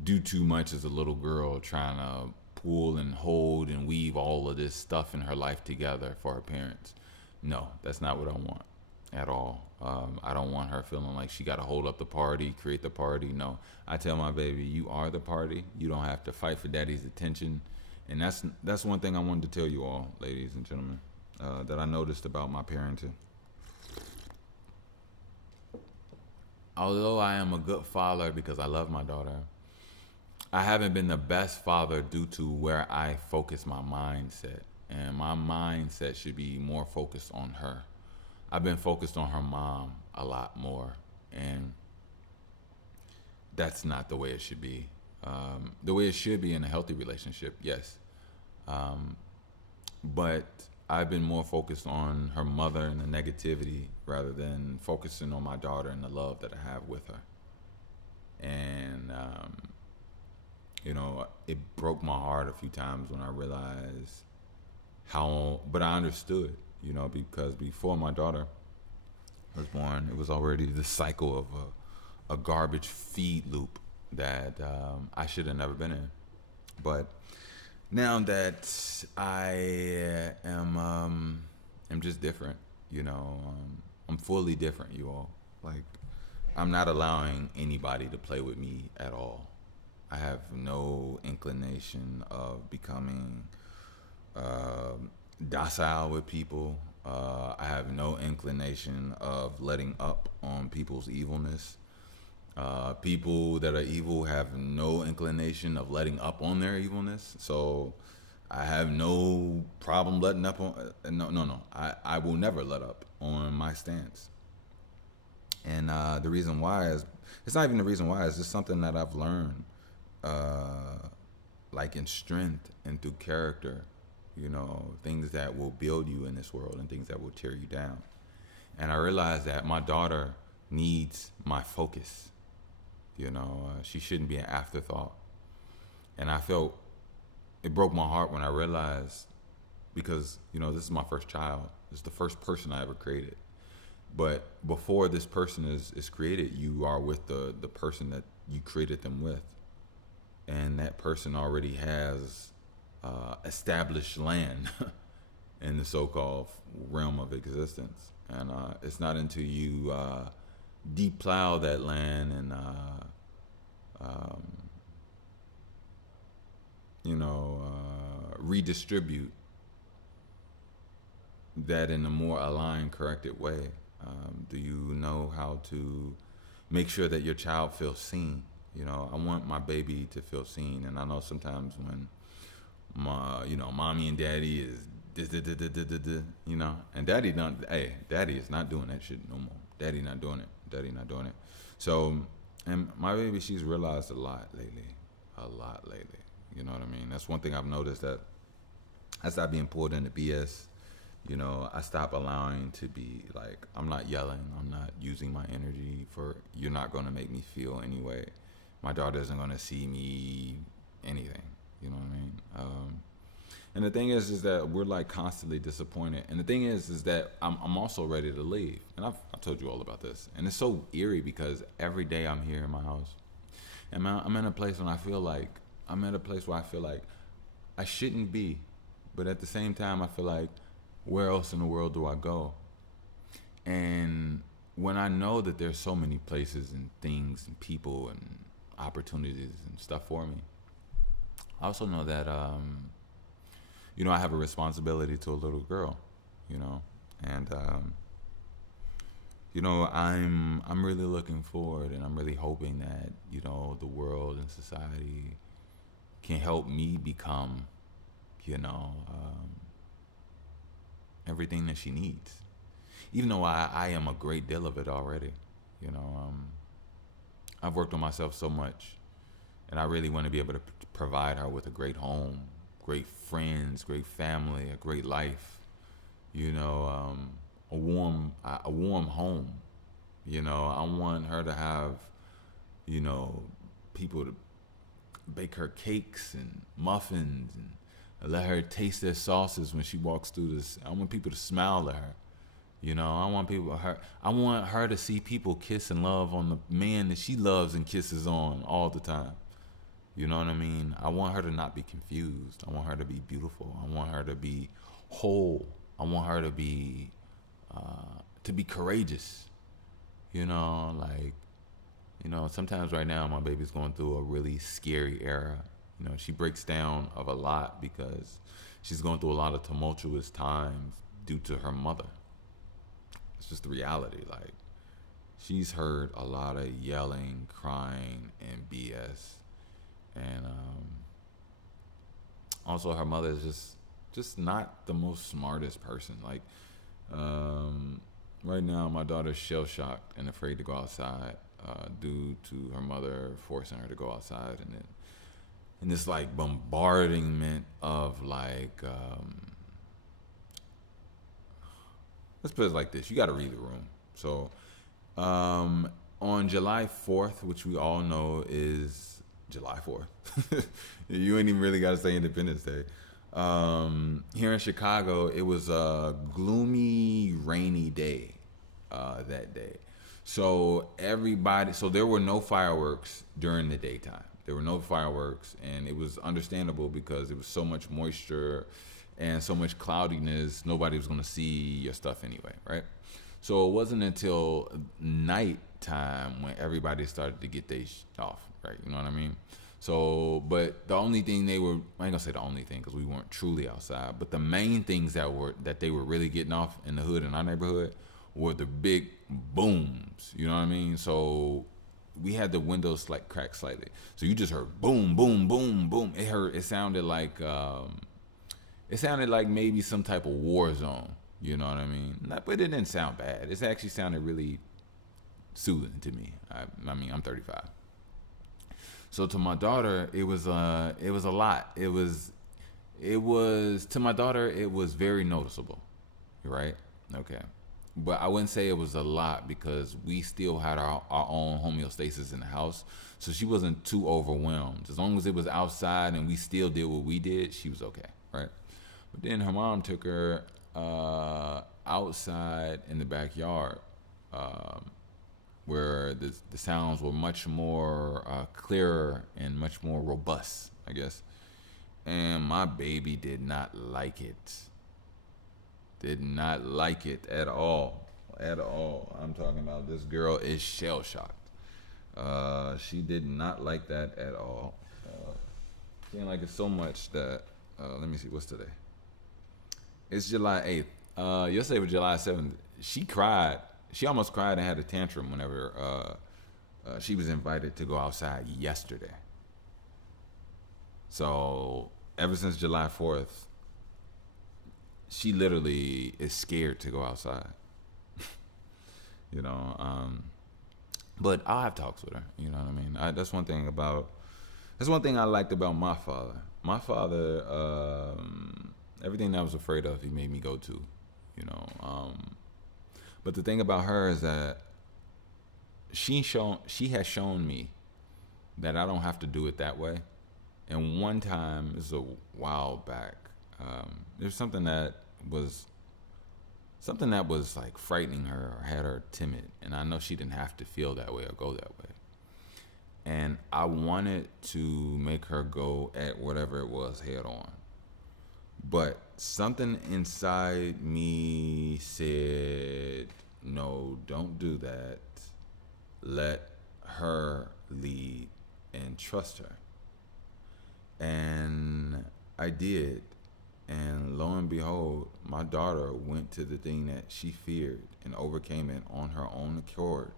do too much as a little girl, trying to pull and hold and weave all of this stuff in her life together for her parents. No, that's not what I want at all. I don't want her feeling like she got to hold up the party, create the party. No, I tell my baby, you are the party. You don't have to fight for daddy's attention. And that's one thing I wanted to tell you all, ladies and gentlemen, that I noticed about my parenting. Although I am a good father because I love my daughter, I haven't been the best father due to where I focus my mindset. And my mindset should be more focused on her. I've been focused on her mom a lot more. And that's not the way it should be. The way it should be in a healthy relationship, yes. But I've been more focused on her mother and the negativity rather than focusing on my daughter and the love that I have with her. And, it broke my heart a few times when I realized but I understood, because before my daughter was born, it was already the cycle of a garbage feed loop that I should have never been in. But Now that I am just different, you know, I'm fully different, you all. Like, I'm not allowing anybody to play with me at all. I have no inclination of becoming uh, docile with people. I have no inclination of letting up on people's evilness. People that are evil have no inclination of letting up on their evilness. So I have no problem letting up on. No. I will never let up on my stance. And the reason why is it's not even the reason why. It's just something that I've learned, uh, like in strength and through character. You know, things that will build you in this world and things that will tear you down. And I realized that my daughter needs my focus. You know, she shouldn't be an afterthought. And I felt it broke my heart when I realized because you know this is my first child. It's the first person I ever created. But before this person is created, you are with the person that you created them with, and that person already has established land in the so-called realm of existence. And it's not until you deplow that land and um, redistribute that in a more aligned, corrected way. Do you know how to make sure that your child feels seen? You know, I want my baby to feel seen, and I know sometimes when mommy and daddy is you know, and daddy don't. Hey, daddy is not doing that shit no more. Daddy not doing it. Daddy not doing it. So, and my baby, she's realized a lot lately. A lot lately. You know what I mean? That's one thing I've noticed that I stopped being pulled into BS. You know, I stop allowing to be like, I'm not yelling. I'm not using my energy for, you're not going to make me feel anyway. My daughter isn't going to see me anything. You know what I mean? And the thing is that we're like constantly disappointed. And the thing is that I'm also ready to leave. And I've told you all about this. And it's so eerie because every day I'm here in my house. And I'm in a place when I feel like, I'm at a place where I feel like I shouldn't be. But at the same time, I feel like, where else in the world do I go? And when I know that there's so many places and things and people and opportunities and stuff for me, I also know that, I have a responsibility to a little girl, and I'm really looking forward, and I'm really hoping that the world and society can help me become, everything that she needs. Even though I am a great deal of it already, I've worked on myself so much, and I really want to be able to provide her with a great home, great friends, great family, a great life, a warm home. I want her to have, people to bake her cakes and muffins and let her taste their sauces when she walks through this. I want people to smile at her. I want her to see people kiss and love on the man that she loves and kisses on all the time. You know what I mean? I want her to not be confused. I want her to be beautiful. I want her to be whole. I want her to be courageous. Sometimes right now my baby's going through a really scary era. She breaks down of a lot because she's going through a lot of tumultuous times due to her mother. It's just the reality. Like, she's heard a lot of yelling, crying, and BS. And also her mother is just not the most smartest person. Like, right now my daughter's shell shocked and afraid to go outside due to her mother forcing her to go outside, and this like bombardment of like let's put it like this. You got to read the room. So on July 4th, which we all know is July 4th, you ain't even really got to say Independence Day. Here in Chicago, it was a gloomy, rainy day that day. So there were no fireworks during the daytime. There were no fireworks, and it was understandable because it was so much moisture and so much cloudiness. Nobody was going to see your stuff anyway, right? So it wasn't until nighttime when everybody started to get their off, right? You know what I mean? So, but the only thing they were, I ain't gonna say the only thing because we weren't truly outside, but the main things that they were really getting off in the hood in our neighborhood were the big booms. You know what I mean? So we had the windows like cracked slightly, so you just heard boom, boom, boom, boom. It sounded like maybe some type of war zone. You know what I mean? But it didn't sound bad. It actually sounded really soothing to me. I mean, I'm 35. So to my daughter, it was a lot. To my daughter, it was very noticeable, right? Okay, but I wouldn't say it was a lot because we still had our own homeostasis in the house, so she wasn't too overwhelmed. As long as it was outside and we still did what we did, she was okay, right? But then her mom took her outside in the backyard. Where the sounds were much more clearer and much more robust, I guess. And my baby did not like it. Did not like it at all. At all. I'm talking about this girl is shell shocked. She did not like that at all. She didn't like it so much that, let me see, what's today? It's July 8th. Yesterday was July 7th. She cried. She almost cried and had a tantrum whenever she was invited to go outside yesterday. So ever since July 4th, she literally is scared to go outside. you know, but I'll have talks with her. You know what I mean? That's one thing I liked about my father. My father, everything that I was afraid of, he made me go to. You know. But the thing about her is that she has shown me that I don't have to do it that way. And one time, this was a while back, there's something that was like frightening her or had her timid, and I know she didn't have to feel that way or go that way. And I wanted to make her go at whatever it was head on. But something inside me said, no, don't do that. Let her lead and trust her. And I did. And lo and behold, my daughter went to the thing that she feared and overcame it on her own accord,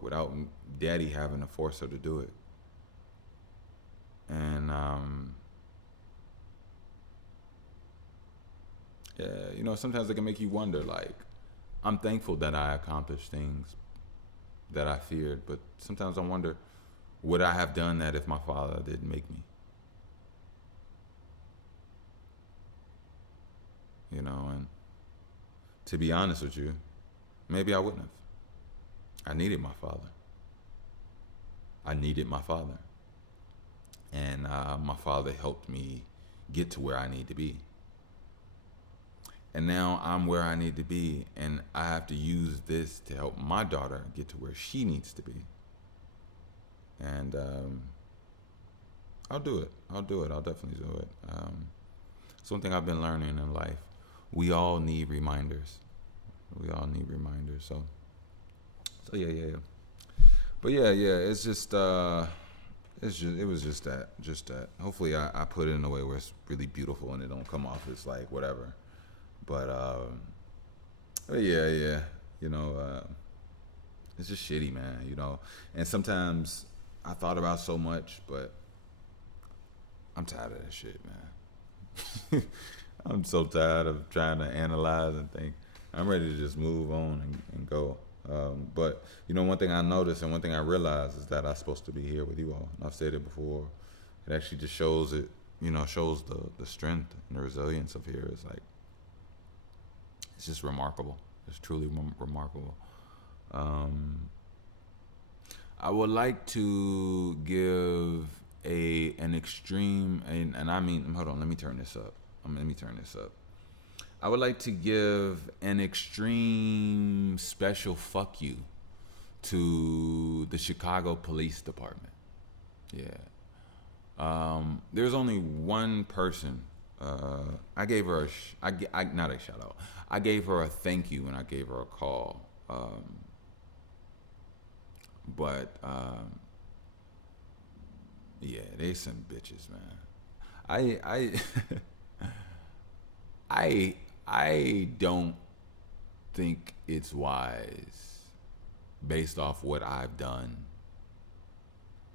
without daddy having to force her to do it. And, yeah, sometimes it can make you wonder, like, I'm thankful that I accomplished things that I feared, but sometimes I wonder, would I have done that if my father didn't make me? And to be honest with you, maybe I wouldn't have. I needed my father. And my father helped me get to where I need to be. And now I'm where I need to be, and I have to use this to help my daughter get to where she needs to be. And I'll do it. I'll definitely do it. It's one thing I've been learning in life. We all need reminders. So yeah. But yeah. It's just it was just that. Hopefully I put it in a way where it's really beautiful and it don't come off as like whatever. But yeah. It's just shitty, man. And sometimes I thought about so much, but I'm tired of that shit, man. I'm so tired of trying to analyze and think. I'm ready to just move on and go. But one thing I noticed and one thing I realized is that I'm supposed to be here with you all. And I've said it before. It actually just shows it. Shows the strength and the resilience of here. It's like, it's just remarkable. It's truly remarkable. I would like to give an extreme, and I mean, hold on, let me turn this up. I would like to give an extreme special fuck you to the Chicago Police Department. Yeah. There's only one person. I gave her not a shout out. I gave her a thank you when I gave her a call. But yeah, they some bitches, man. I I I don't think it's wise based off what I've done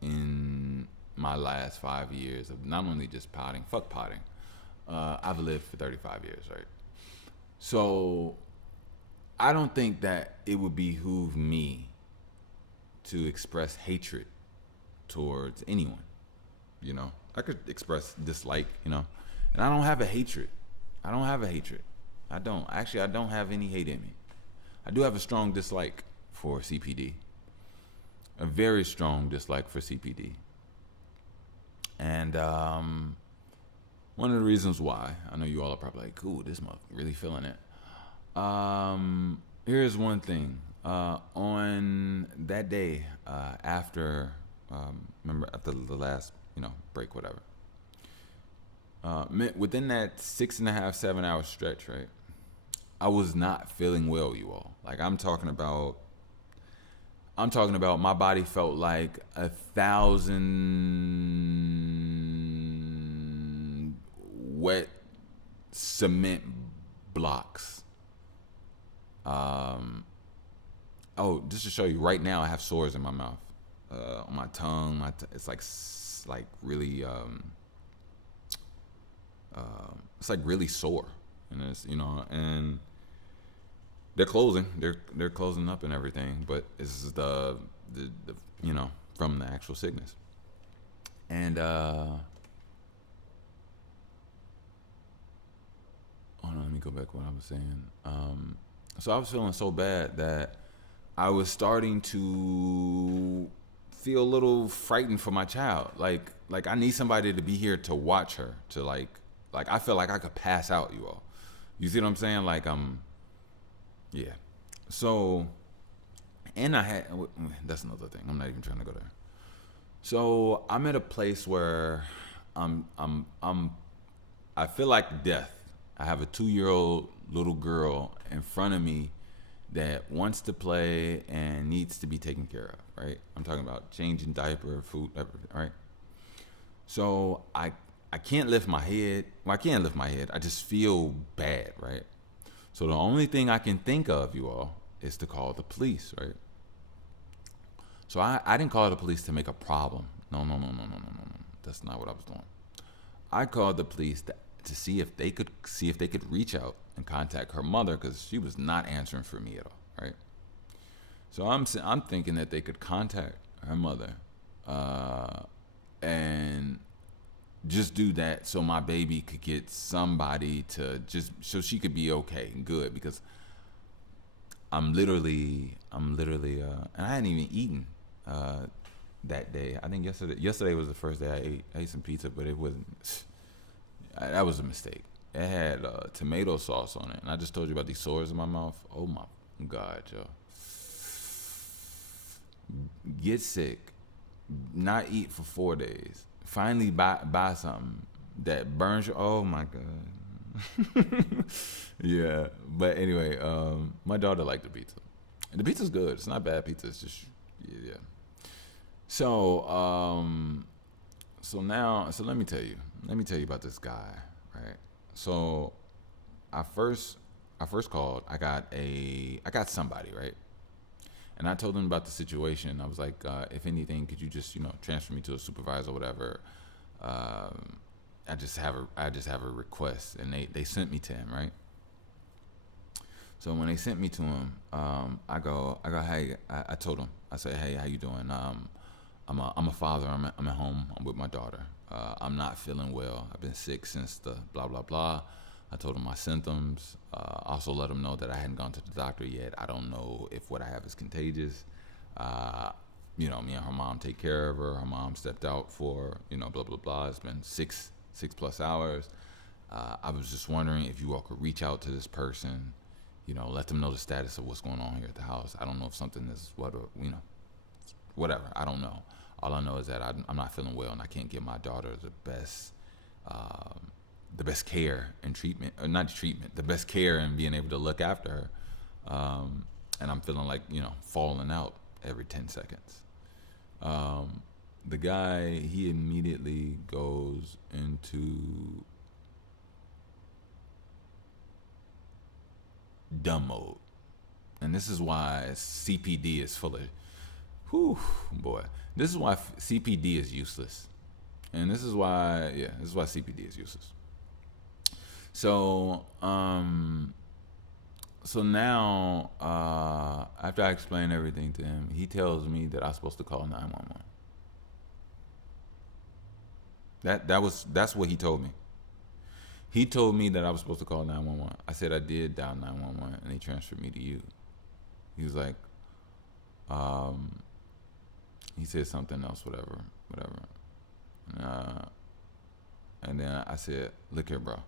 in my last 5 years of not only just potting, fuck potting. I've lived for 35 years, right? So I don't think that it would behoove me to express hatred towards anyone. You know, I could express dislike, and I don't have a hatred. I don't have a hatred. I don't. Actually, I don't have any hate in me. I do have a strong dislike for CPD, a very strong dislike for CPD. And one of the reasons why, I know you all are probably like, cool, this mother really feeling it. Here's one thing. On that day, remember after the last, break, whatever. Within that 6.5, 7 hour stretch, right? I was not feeling well, you all. Like I'm talking about my body felt like 1,000 wet cement blocks. Oh, just to show you, right now I have sores in my mouth, on my tongue. It's like really, it's like really sore, and and they're closing. They're closing up and everything, but this is the from the actual sickness. And hold on, let me go back to what I was saying. So I was feeling so bad that I was starting to feel a little frightened for my child. Like I need somebody to be here to watch her. To like I feel like I could pass out, you all. You see what I'm saying? Like yeah. So, and that's another thing. I'm not even trying to go there. So I'm at a place where I feel like death. I have a 2-year-old little girl in front of me that wants to play and needs to be taken care of, right? I'm talking about changing diaper, food, everything, right? So I can't lift my head. Well, I can't lift my head. I just feel bad, right? So the only thing I can think of, you all, is to call the police, right? So I didn't call the police to make a problem. No. That's not what I was doing. I called the police to see if they could reach out and contact her mother, because she was not answering for me at all, right? So I'm thinking that they could contact her mother, and just do that so my baby could get somebody to just so she could be okay and good, because I'm literally and I hadn't even eaten that day. I think yesterday was the first day I ate some pizza, but it wasn't. That was a mistake. It had tomato sauce on it, and I just told you about these sores in my mouth. Oh my God, yo! Get sick, not eat for 4 days. Finally buy something that burns your. Oh my God. Yeah, but anyway, my daughter liked the pizza. And the pizza's good. It's not bad pizza. It's just yeah. So so let me tell you about this guy, right? So I first called. I got somebody, right? And I told them about the situation. I was like, if anything, could you just transfer me to a supervisor or whatever? I just have a request, and they sent me to him, right? So when they sent me to him, I go, hey, I told him, I said, hey, how you doing? I'm a father. I'm at home. I'm with my daughter. I'm not feeling well. I've been sick since the blah blah blah. I told him my symptoms. Also let him know that I hadn't gone to the doctor yet. I don't know if what I have is contagious. Me and her mom take care of her. Her mom stepped out for blah blah blah. It's been six plus hours. I was just wondering if you all could reach out to this person. Let them know the status of what's going on here at the house. I don't know if something is whatever. I don't know. All I know is that I'm not feeling well, and I can't give my daughter the best care and treatment, or not treatment, the best care and being able to look after her. And I'm feeling like, falling out every 10 seconds. The guy, he immediately goes into dumb mode. And this is why CPD is full of, whew, boy. This is why CPD is useless. And this is why CPD is useless. So, so now, after I explain everything to him, he tells me that I'm supposed to call 911. That's what he told me. He told me that I was supposed to call 911. I said I did dial 911, and he transferred me to you. He was like, he said something else, whatever. And then I said, look here, bro.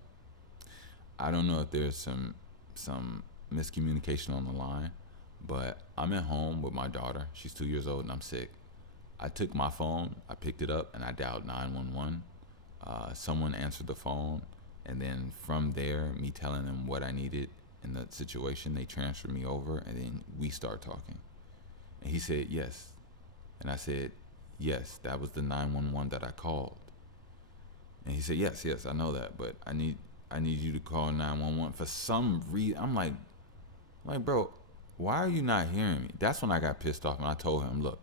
I don't know if there's some miscommunication on the line, but I'm at home with my daughter. She's 2 years old and I'm sick. I took my phone, I picked it up, and I dialed 911. Someone answered the phone, and then from there, me telling them what I needed in the situation, they transferred me over, and then we start talking. And he said, yes. And I said, yes, that was the 911 that I called. And he said, yes, I know that, but I need you to call 911 for some reason. I'm like, bro, why are you not hearing me? That's when I got pissed off, and I told him, look,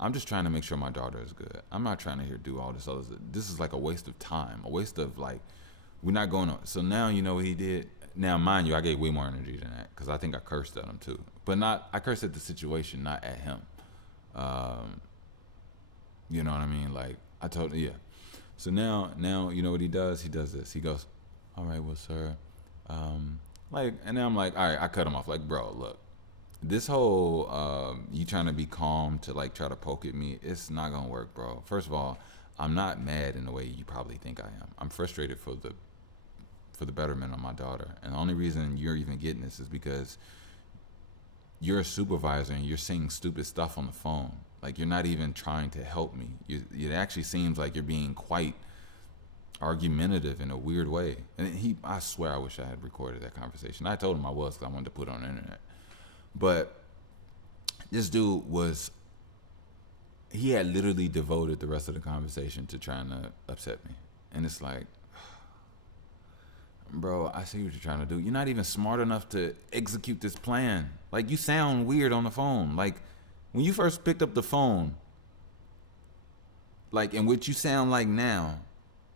I'm just trying to make sure my daughter is good. I'm not trying to do all this other stuff. This is like a waste of time, a waste of we're not going on. So now you know what he did. Now, mind you, I gave way more energy than that because I think I cursed at him too, but I cursed at the situation, not at him. You know what I mean? Like I told him, yeah. So now you know what he does? He does this. He goes, all right, well, sir, and then I'm like, all right, I cut him off. Like, bro, look, this whole you trying to be calm to try to poke at me, it's not gonna work, bro. First of all, I'm not mad in the way you probably think I am. I'm frustrated for the betterment of my daughter, and the only reason you're even getting this is because you're a supervisor and you're saying stupid stuff on the phone. Like, you're not even trying to help me. It actually seems like you're being quite argumentative in a weird way. And I swear I wish I had recorded that conversation. I told him I was because I wanted to put it on the internet. But this dude he had literally devoted the rest of the conversation to trying to upset me. And it's like, bro, I see what you're trying to do. You're not even smart enough to execute this plan. Like, you sound weird on the phone. Like, when you first picked up the phone, like, in what you sound like now,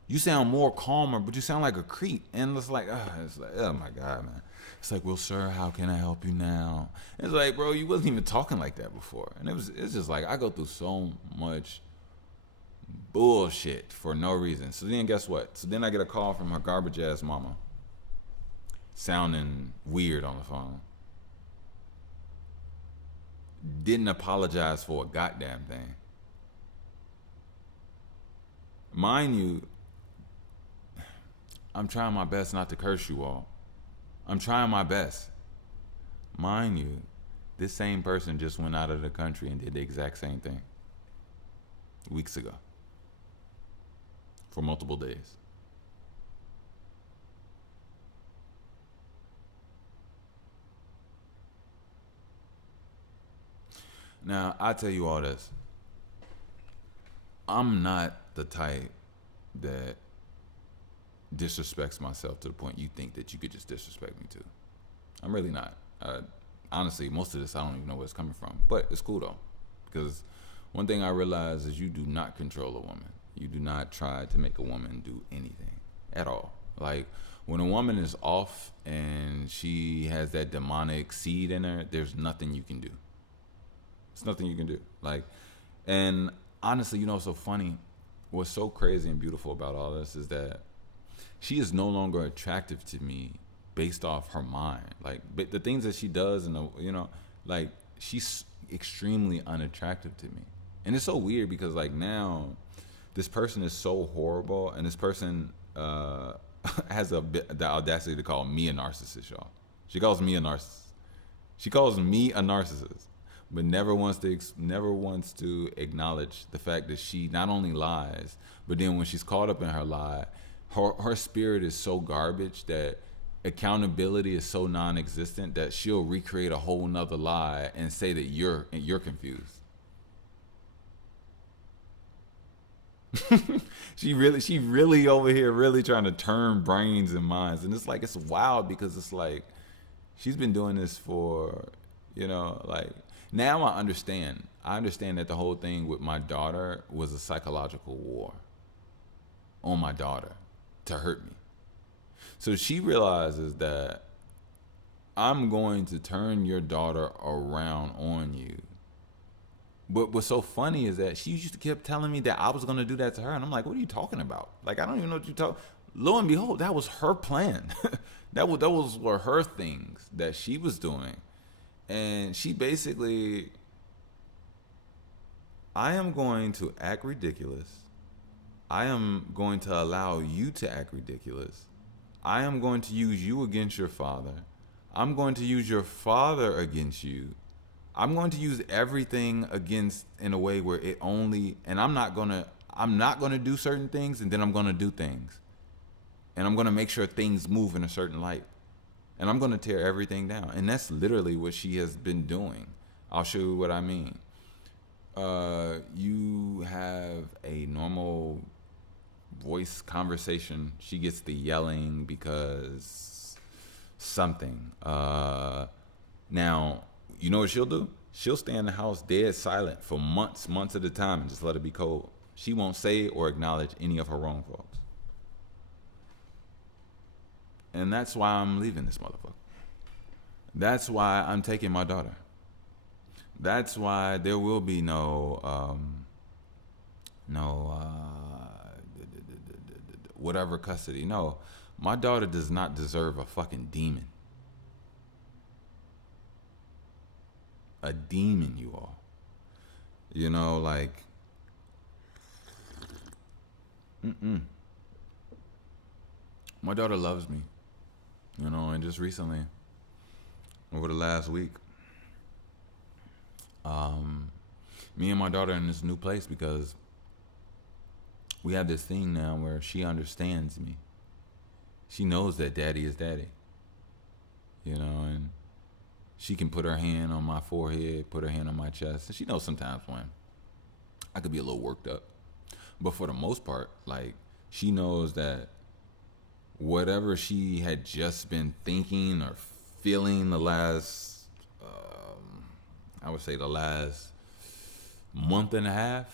you sound more calmer, but you sound like a creep. And it's like, oh my God, man. It's like, well, sir, how can I help you now? It's like, bro, you wasn't even talking like that before. And it's just like, I go through so much bullshit for no reason. So then guess what? So then I get a call from her garbage ass mama, sounding weird on the phone. Didn't apologize for a goddamn thing. Mind you, I'm trying my best not to curse you all. I'm trying my best. Mind you, this same person just went out of the country and did the exact same thing weeks ago for multiple days. Now, I tell you all this. I'm not the type that disrespects myself to the point you think that you could just disrespect me to. I'm really not. Honestly, most of this I don't even know where it's coming from. But it's cool though. Because one thing I realize is you do not control a woman. You do not try to make a woman do anything at all. Like, when a woman is off and she has that demonic seed in her, there's nothing you can do. It's nothing you can do. Like, and honestly, you know what's so funny? What's so crazy and beautiful about all this is that she is no longer attractive to me based off her mind. Like, the things that she does, and like, she's extremely unattractive to me. And it's so weird because, like, now this person is so horrible, and this person has the audacity to call me a narcissist, y'all. She calls me a narcissist. She calls me a narcissist. but never wants to acknowledge the fact that she not only lies, but then when she's caught up in her lie, her spirit is so garbage that accountability is so non-existent that she'll recreate a whole nother lie and say that you're confused. She really over here really trying to turn brains and minds, and it's like it's wild because it's like she's been doing this for, like, now I understand. I understand that the whole thing with my daughter was a psychological war on my daughter to hurt me. So she realizes that I'm going to turn your daughter around on you. But what's so funny is that she used to keep telling me that I was going to do that to her. And I'm like, what are you talking about? Like, I don't even know what you're talking. Lo and behold, that was her plan. That was were her things that she was doing. And she basically, I am going to act ridiculous. I am going to allow you to act ridiculous. I am going to use you against your father. I'm going to use your father against you. I'm going to use everything against in a way where it only, and I'm not going to do certain things, and then I'm going to do things. And I'm going to make sure things move in a certain light. And I'm going to tear everything down. And that's literally what she has been doing. I'll show you what I mean. You have a normal voice conversation. She gets the yelling because something. Now, you know what she'll do? She'll stay in the house dead silent for months at a time and just let it be cold. She won't say or acknowledge any of her wrong faults. And that's why I'm leaving this motherfucker. That's why I'm taking my daughter. That's why there will be no whatever custody. No, my daughter does not deserve a fucking demon. A demon, you all. Like, my daughter loves me, and just recently, over the last week, me and my daughter are in this new place because we have this thing now where she understands me. She knows that daddy is daddy, and she can put her hand on my forehead, put her hand on my chest. And she knows sometimes when I could be a little worked up. But for the most part, like, she knows that whatever she had just been thinking or feeling the last, I would say the last month and a half,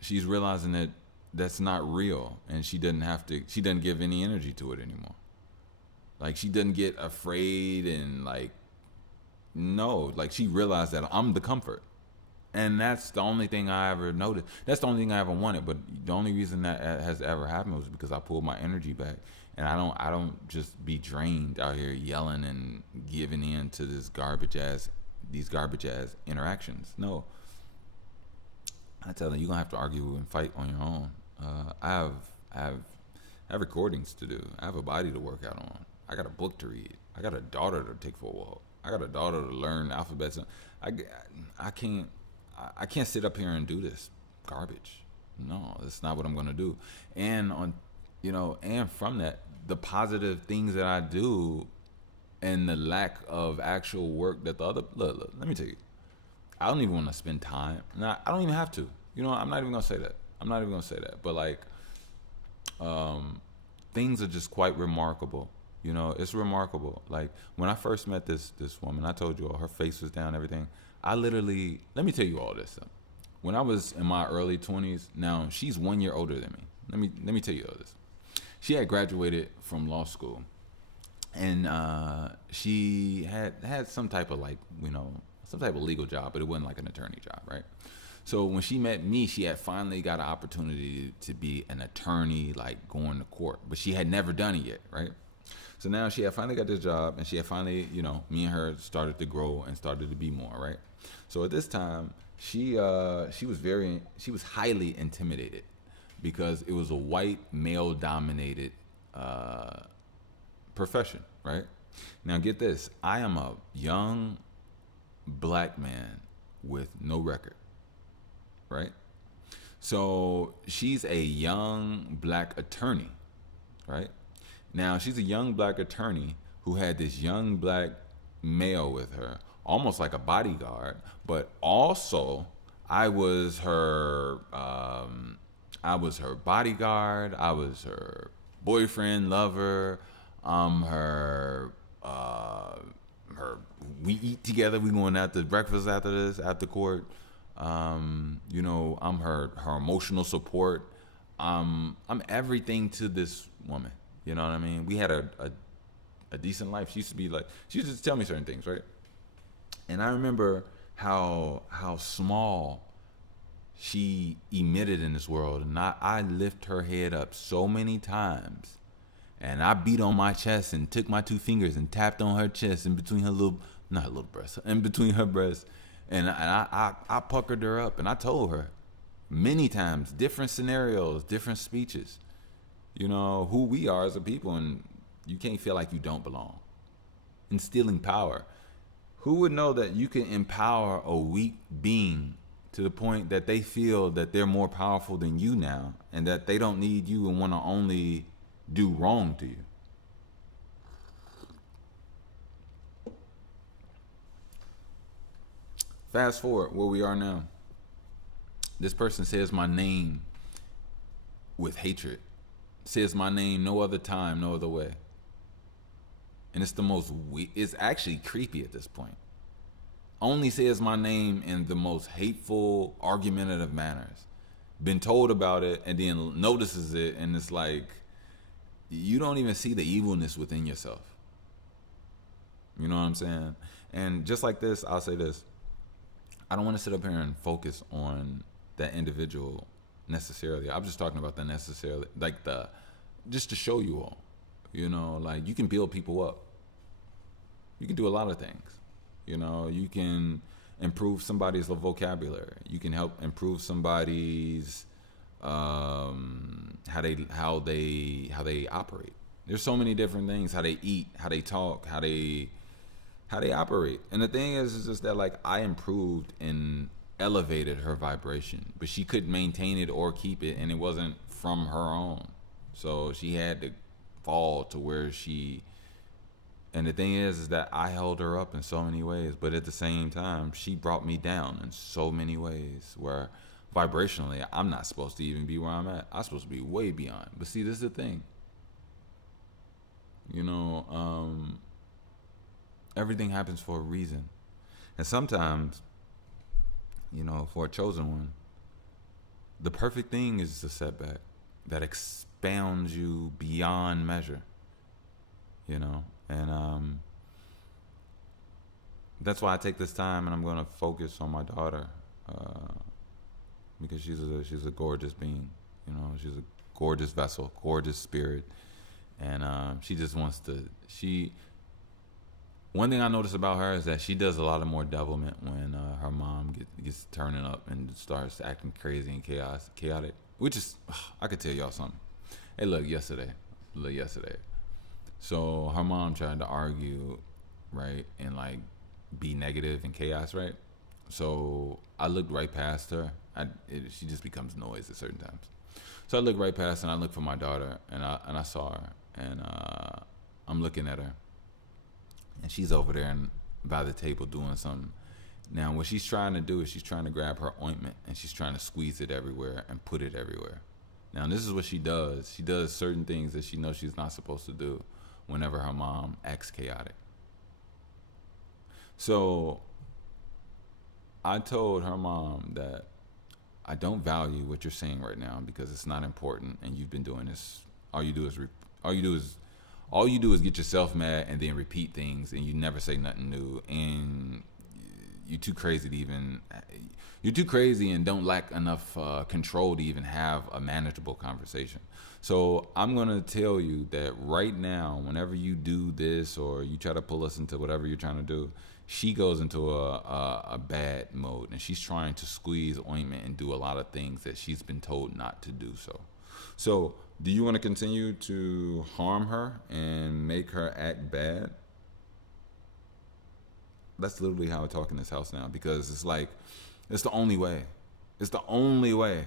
she's realizing that that's not real. And she doesn't give any energy to it anymore. Like, she doesn't get afraid and like, no, like, she realized that I'm the comfort. And that's the only thing I ever noticed. That's the only thing I ever wanted. But the only reason that has ever happened was because I pulled my energy back. And I don't just be drained out here yelling and giving in to these garbage ass interactions. No. I tell them, you're gonna have to argue and fight on your own. I have recordings to do. I have a body to work out on. I got a book to read. I got a daughter to take for a walk. I got a daughter to learn alphabets. I can't sit up here and do this garbage. No, that's not what I'm gonna do. And and from that, the positive things that I do, and the lack of actual work that the other look, let me tell you, I don't even want to spend time. I don't even have to. I'm not even gonna say that. But like, things are just quite remarkable. It's remarkable. Like, when I first met this woman, I told you all, her face was down, everything. Let me tell you all this. When I was in my early 20s, now she's 1 year older than me. Let me tell you all this. She had graduated from law school, and she had some type of legal job, but it wasn't like an attorney job, right? So when she met me, she had finally got an opportunity to be an attorney, like going to court, but she had never done it yet, right? So now she had finally got this job, and she had finally, me and her started to grow and started to be more, right? So at this time, she was highly intimidated because it was a white male-dominated profession, right? Now get this, I am a young black man with no record, right? So she's a young black attorney, right? Now she's a young black attorney who had this young black male with her, almost like a bodyguard, but also I was her I was her bodyguard, I was her boyfriend, lover, her her we eat together, we going out to breakfast after this, after court. You know, I'm her emotional support. I'm everything to this woman. You know what I mean? We had a decent life. She used to be like, she used to tell me certain things, right? And I remember how small she emitted in this world, and I lift her head up so many times, and I beat on my chest and took my two fingers and tapped on her chest in between her little, not her little breasts, in between her breasts, and I puckered her up, and I told her many times, different scenarios, different speeches, you know, who we are as a people, and you can't feel like you don't belong. Instilling power. Who would know that you can empower a weak being to the point that they feel that they're more powerful than you now, and that they don't need you and want to only do wrong to you? Fast forward where we are now. This person says my name with hatred, says my name no other time, no other way. And it's the most, it's actually creepy at this point. Only says my name in the most hateful, argumentative manners. Been told about it and then notices it, and it's like, you don't even see the evilness within yourself. You know what I'm saying? And just like this, I'll say this. I don't want to sit up here and focus on that individual necessarily. I'm just talking about the necessarily, like the, just to show you all, you know, like you can build people up. You can do a lot of things. You know, you can improve somebody's vocabulary. You can help improve somebody's how they operate. There's so many different things. How they eat, how they talk, how they operate. And the thing is just that, like, I improved and elevated her vibration, but she couldn't maintain it or keep it, and it wasn't from her own. So she had to fall to where she. And the thing is that I held her up in so many ways, but at the same time, she brought me down in so many ways where vibrationally, I'm not supposed to even be where I'm at. I'm supposed to be way beyond. But see, this is the thing. You know, everything happens for a reason. And sometimes, you know, for a chosen one, the perfect thing is a setback that expounds you beyond measure. You know, and that's why I take this time, and I'm going to focus on my daughter because she's a gorgeous being. You know, she's a gorgeous vessel, gorgeous spirit, and she just wants to. One thing I notice about her is that she does a lot of more devilment when her mom gets turning up and starts acting crazy and chaotic. Which is, I could tell y'all something. Hey, look, yesterday. So her mom tried to argue, right, and like be negative and chaos, right? So I looked right past her. She just becomes noise at certain times. So I looked right past her, and I looked for my daughter, and I saw her, and I'm looking at her, and she's over there and by the table doing something. Now what she's trying to do is she's trying to grab her ointment, and she's trying to squeeze it everywhere and put it everywhere. Now this is what she does. She does certain things that she knows she's not supposed to do whenever her mom acts chaotic. So I told her mom that I don't value what you're saying right now because it's not important, and you've been doing this. All you do is get yourself mad and then repeat things, and you never say nothing new. And you're too crazy to even. You're too crazy and don't lack enough control to even have a manageable conversation. So I'm gonna tell you that right now, whenever you do this or you try to pull us into whatever you're trying to do, she goes into a bad mode, and she's trying to squeeze ointment and do a lot of things that she's been told not to do so. So do you want to continue to harm her and make her act bad? that's literally how I talk in this house now, because it's like it's the only way. It's the only way.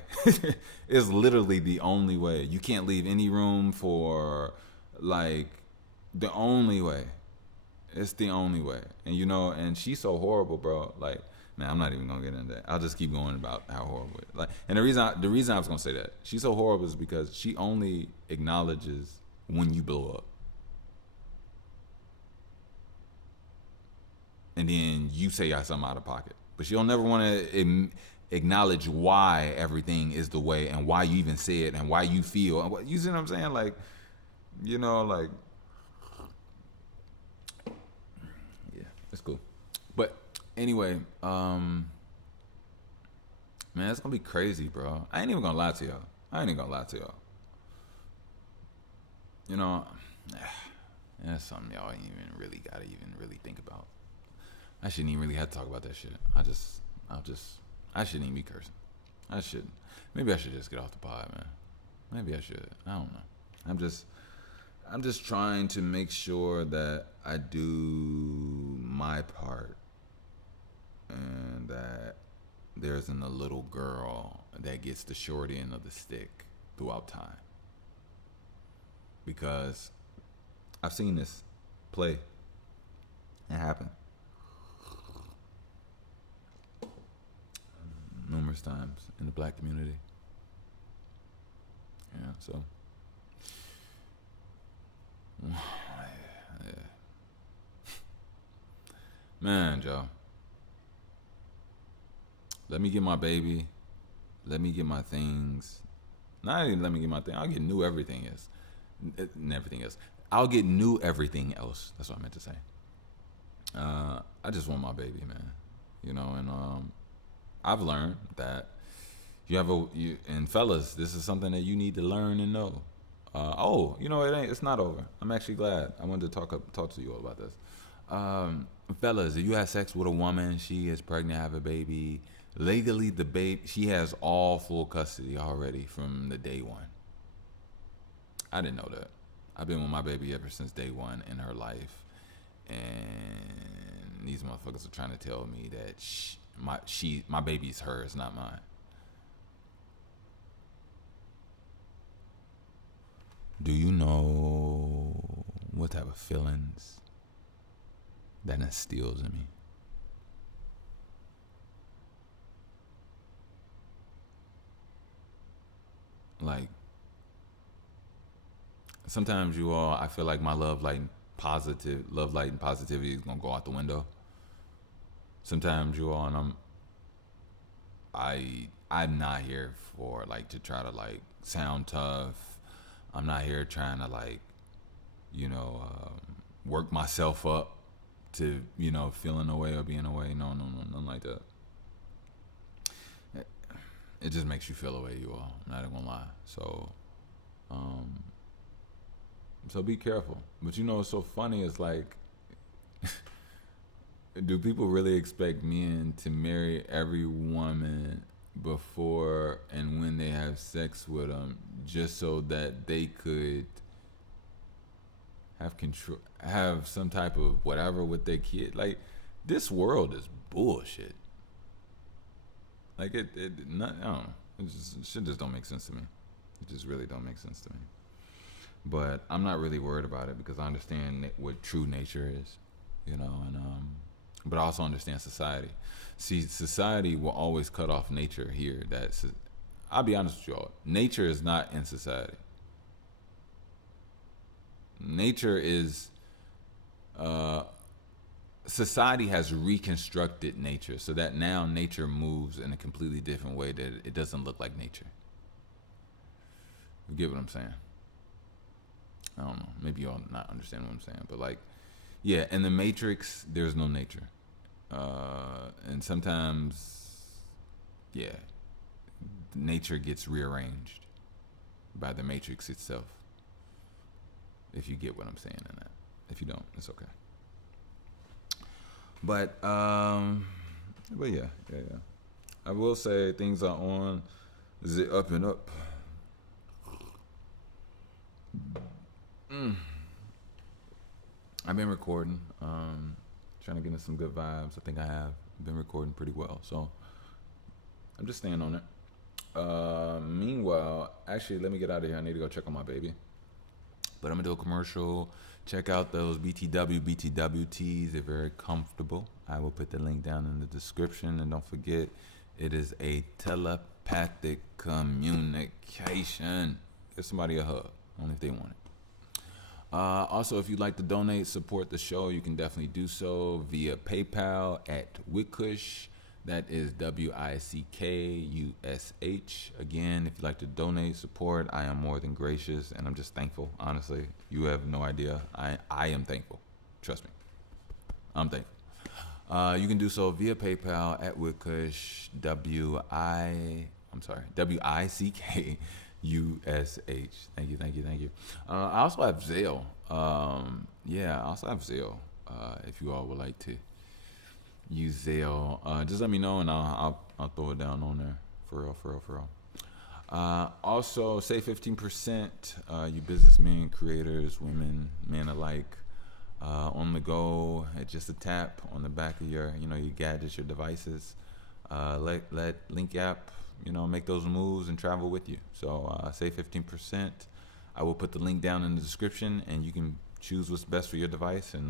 It's literally the only way. You can't leave any room for like the only way. It's the only way. And you know, and she's so horrible, bro. Like, man, I'm not even gonna get into that. I'll just keep going about how horrible it is. Like, and the reason I was gonna say that she's so horrible is because she only acknowledges when you blow up. And then you say you got something out of pocket. But she'll never want to acknowledge why everything is the way and why you even say it and why you feel. And you see what I'm saying? Like, you know, like, yeah, it's cool. But anyway, man, it's gonna be crazy, bro. I ain't even gonna lie to y'all. You know, that's something y'all ain't even really gotta even really think about. I shouldn't even really have to talk about that shit. I shouldn't even be cursing. I shouldn't. Maybe I should just get off the pod, man. Maybe I should. I don't know. I'm just trying to make sure that I do my part and that there isn't a little girl that gets the short end of the stick throughout time. Because I've seen this play and happen numerous times in the black community. Yeah, so yeah. Man, Joe. Let me get my baby. Let me get my things. Not even let me get my thing. I'll get new everything else. And everything else. I'll get new everything else. That's what I meant to say. I just want my baby, man. You know, and I've learned that and fellas, this is something that you need to learn and know. You know, it's not over. I'm actually glad. I wanted to talk to you all about this. Fellas, if you have sex with a woman, she is pregnant, have a baby, legally she has all full custody already from the day one. I didn't know that. I've been with my baby ever since day one in her life, and these motherfuckers are trying to tell me that my baby's hers, not mine. Do you know what type of feelings that instills in me? Like, sometimes I feel like my love light and positivity is gonna go out the window. Sometimes and I'm not here for like to try to like sound tough. I'm not here trying to like, you know, work myself up to, you know, feeling away or being away. No, nothing like that. It just makes you feel away, you all. I'm not even gonna lie. So be careful. But you know what's so funny is like, do people really expect men to marry every woman before and when they have sex with them just so that they could have some type of whatever with their kid? Like, this world is bullshit. Like I don't know. Shit just don't make sense to me. It just really don't make sense to me. But I'm not really worried about it because I understand what true nature is, you know, and but I also understand society. See, society will always cut off nature here. I'll be honest with y'all. Nature is not in society. Nature is, society has reconstructed nature so that now nature moves in a completely different way that it doesn't look like nature. You get what I'm saying? I don't know. Maybe y'all not understand what I'm saying, but like, yeah, in the Matrix, there's no nature. And sometimes, yeah, nature gets rearranged by the Matrix itself. If you get what I'm saying in that. If you don't, it's okay. But yeah. I will say things are on the up and up. I've been recording. Trying to get in some good vibes. I think I have been recording pretty well. So I'm just staying on it. Meanwhile, actually, let me get out of here. I need to go check on my baby. But I'm gonna do a commercial. Check out those BTW tees. They're very comfortable. I will put the link down in the description. And don't forget, it is a telepathic communication. Give somebody a hug, only if they want it. Also, if you'd like to donate, support the show, you can definitely do so via PayPal at Wickush. That is WICKUSH. Again, if you'd like to donate, support, I am more than gracious, and I'm just thankful. Honestly, you have no idea. I am thankful. Trust me, I'm thankful. You can do so via PayPal at Wickush. WICKUSH. Thank you. I also have Zelle. I also have Zelle. If you all would like to use Zelle, just let me know and I'll throw it down on there. For real. Also, save 15%. You businessmen, creators, women, men alike. On the go at just a tap on the back of your gadgets, your devices. Let Link app make those moves and travel with you. So save 15%. I will put the link down in the description, and you can choose what's best for your device. And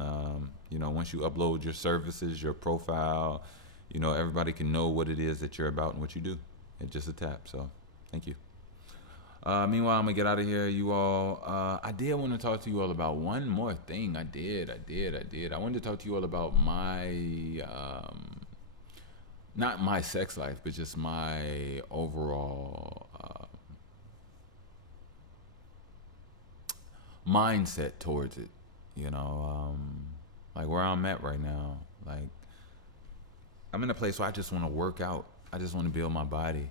once you upload your services, your profile, everybody can know what it is that you're about and what you do at just a tap. So thank you. Meanwhile, I'm gonna get out of here, you all. I did want to talk to you all about one more thing. I did. I wanted to talk to you all about my, not my sex life, but just my overall mindset towards it. Like where I'm at right now. Like I'm in a place where I just want to work out. I just want to build my body.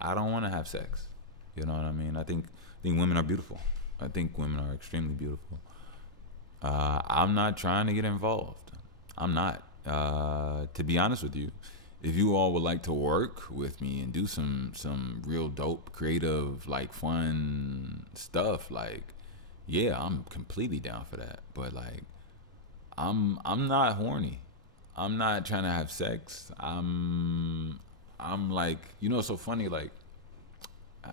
I don't want to have sex. You know what I mean? I think women are beautiful. I think women are extremely beautiful. I'm not trying to get involved. I'm not. To be honest with you, if you all would like to work with me and do some real dope, creative, like fun stuff, like yeah, I'm completely down for that. But like, I'm not horny. I'm not trying to have sex. I'm like, it's so funny, like.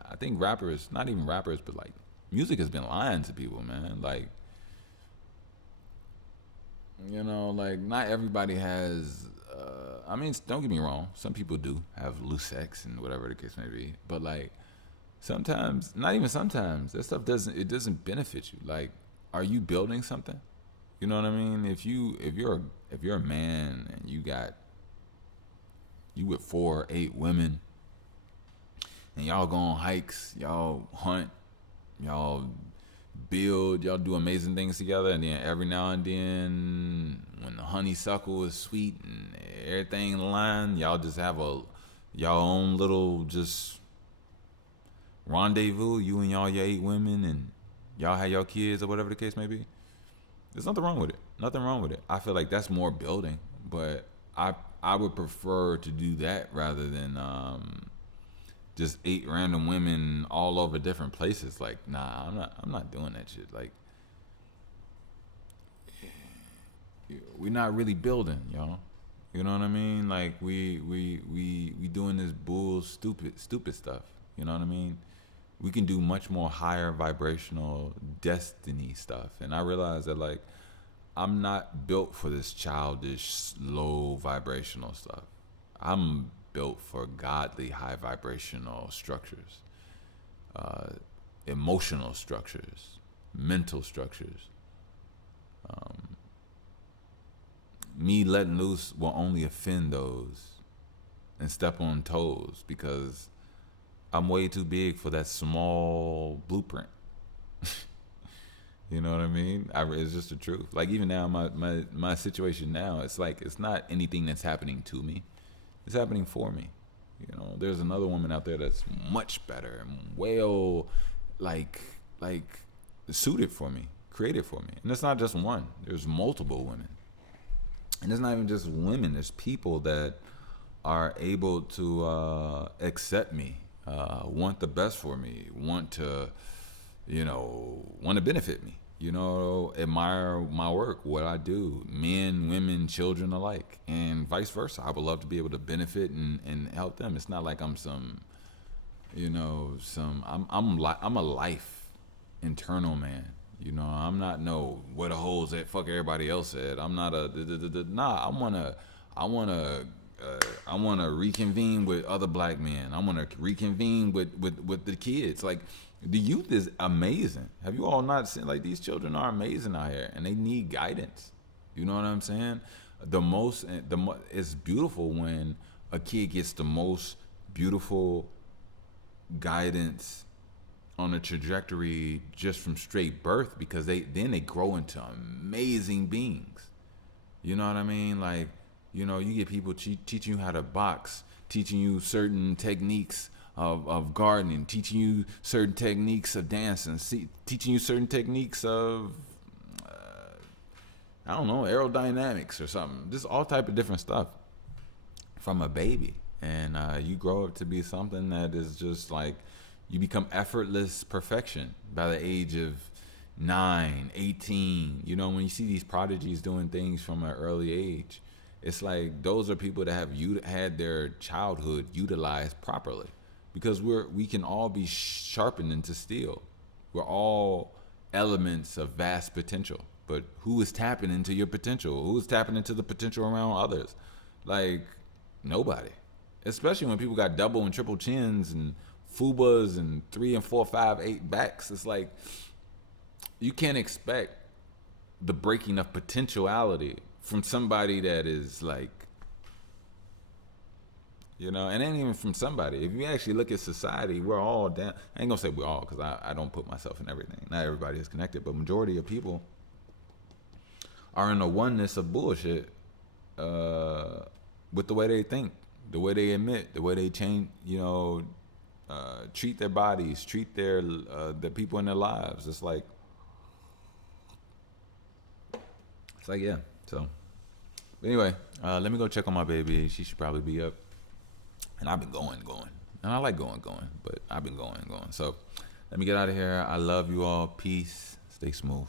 I think rappers, not even rappers, but like music has been lying to people, man. Like, like not everybody has, don't get me wrong. Some people do have loose sex and whatever the case may be. But like sometimes, not even sometimes, that stuff doesn't benefit you. Like, are you building something? You know what I mean? If you're a man and you with 4 or 8 women, and y'all go on hikes, y'all hunt, y'all build, y'all do amazing things together, and then every now and then, when the honeysuckle is sweet and everything in line, y'all just have y'all own little just rendezvous, you and your 8 women, and y'all have your kids or whatever the case may be. There's nothing wrong with it. Nothing wrong with it. I feel like that's more building, but I would prefer to do that rather than just 8 random women all over different places. Like, nah, I'm not doing that shit. Like, we're not really building, y'all. You know what I mean? Like, we doing this stupid stuff. You know what I mean? We can do much more higher vibrational destiny stuff. And I realize that, like, I'm not built for this childish, low vibrational stuff. I'm built for godly, high vibrational structures, emotional structures, mental structures. Me letting loose will only offend those and step on toes because I'm way too big for that small blueprint. You know what I mean? It's just the truth. Like, even now, my situation now, it's like, it's not anything that's happening to me. It's happening for me. There's another woman out there that's much better and well, like suited for me, created for me. And it's not just one. There's multiple women. And it's not even just women. There's people that are able to accept me, want the best for me, want to benefit me. admire my work, what I do, men, women, children alike, and vice versa. I would love to be able to benefit and help them. It's not like I'm some, I'm a life internal man. I'm not no where the holes at. Fuck everybody else said. I'm not a nah. I wanna reconvene with other black men. I wanna reconvene with the kids. Like the youth is amazing. Have you all not seen? Like these children are amazing out here, and they need guidance. You know what I'm saying? It's beautiful when a kid gets the most beautiful guidance on a trajectory just from straight birth, because they grow into amazing beings. You know what I mean? Like, you get people teaching you how to box, teaching you certain techniques of gardening, teaching you certain techniques of dancing, teaching you certain techniques of I don't know, aerodynamics or something. Just all type of different stuff from a baby. And you grow up to be something that is just like, you become effortless perfection by the age of 9, 18. When you see these prodigies doing things from an early age, it's like those are people that have had their childhood utilized properly, because we can all be sharpened into steel. We're all elements of vast potential. But who is tapping into your potential? Who is tapping into the potential around others? Like, nobody. Especially when people got double and triple chins and FUBAs and 3 and 4, 5, 8 backs. It's like, you can't expect the breaking of potentiality from somebody that is like, and ain't even from somebody. If you actually look at society, we're all down. I ain't gonna say we're all, because I don't put myself in everything. Not everybody is connected, but majority of people are in a oneness of bullshit with the way they think, the way they admit, the way they change, treat their bodies, treat their the people in their lives. It's like, yeah. So, anyway, let me go check on my baby. She should probably be up. And I've been going. And I like going, but I've been going. So, let me get out of here. I love you all. Peace. Stay smooth.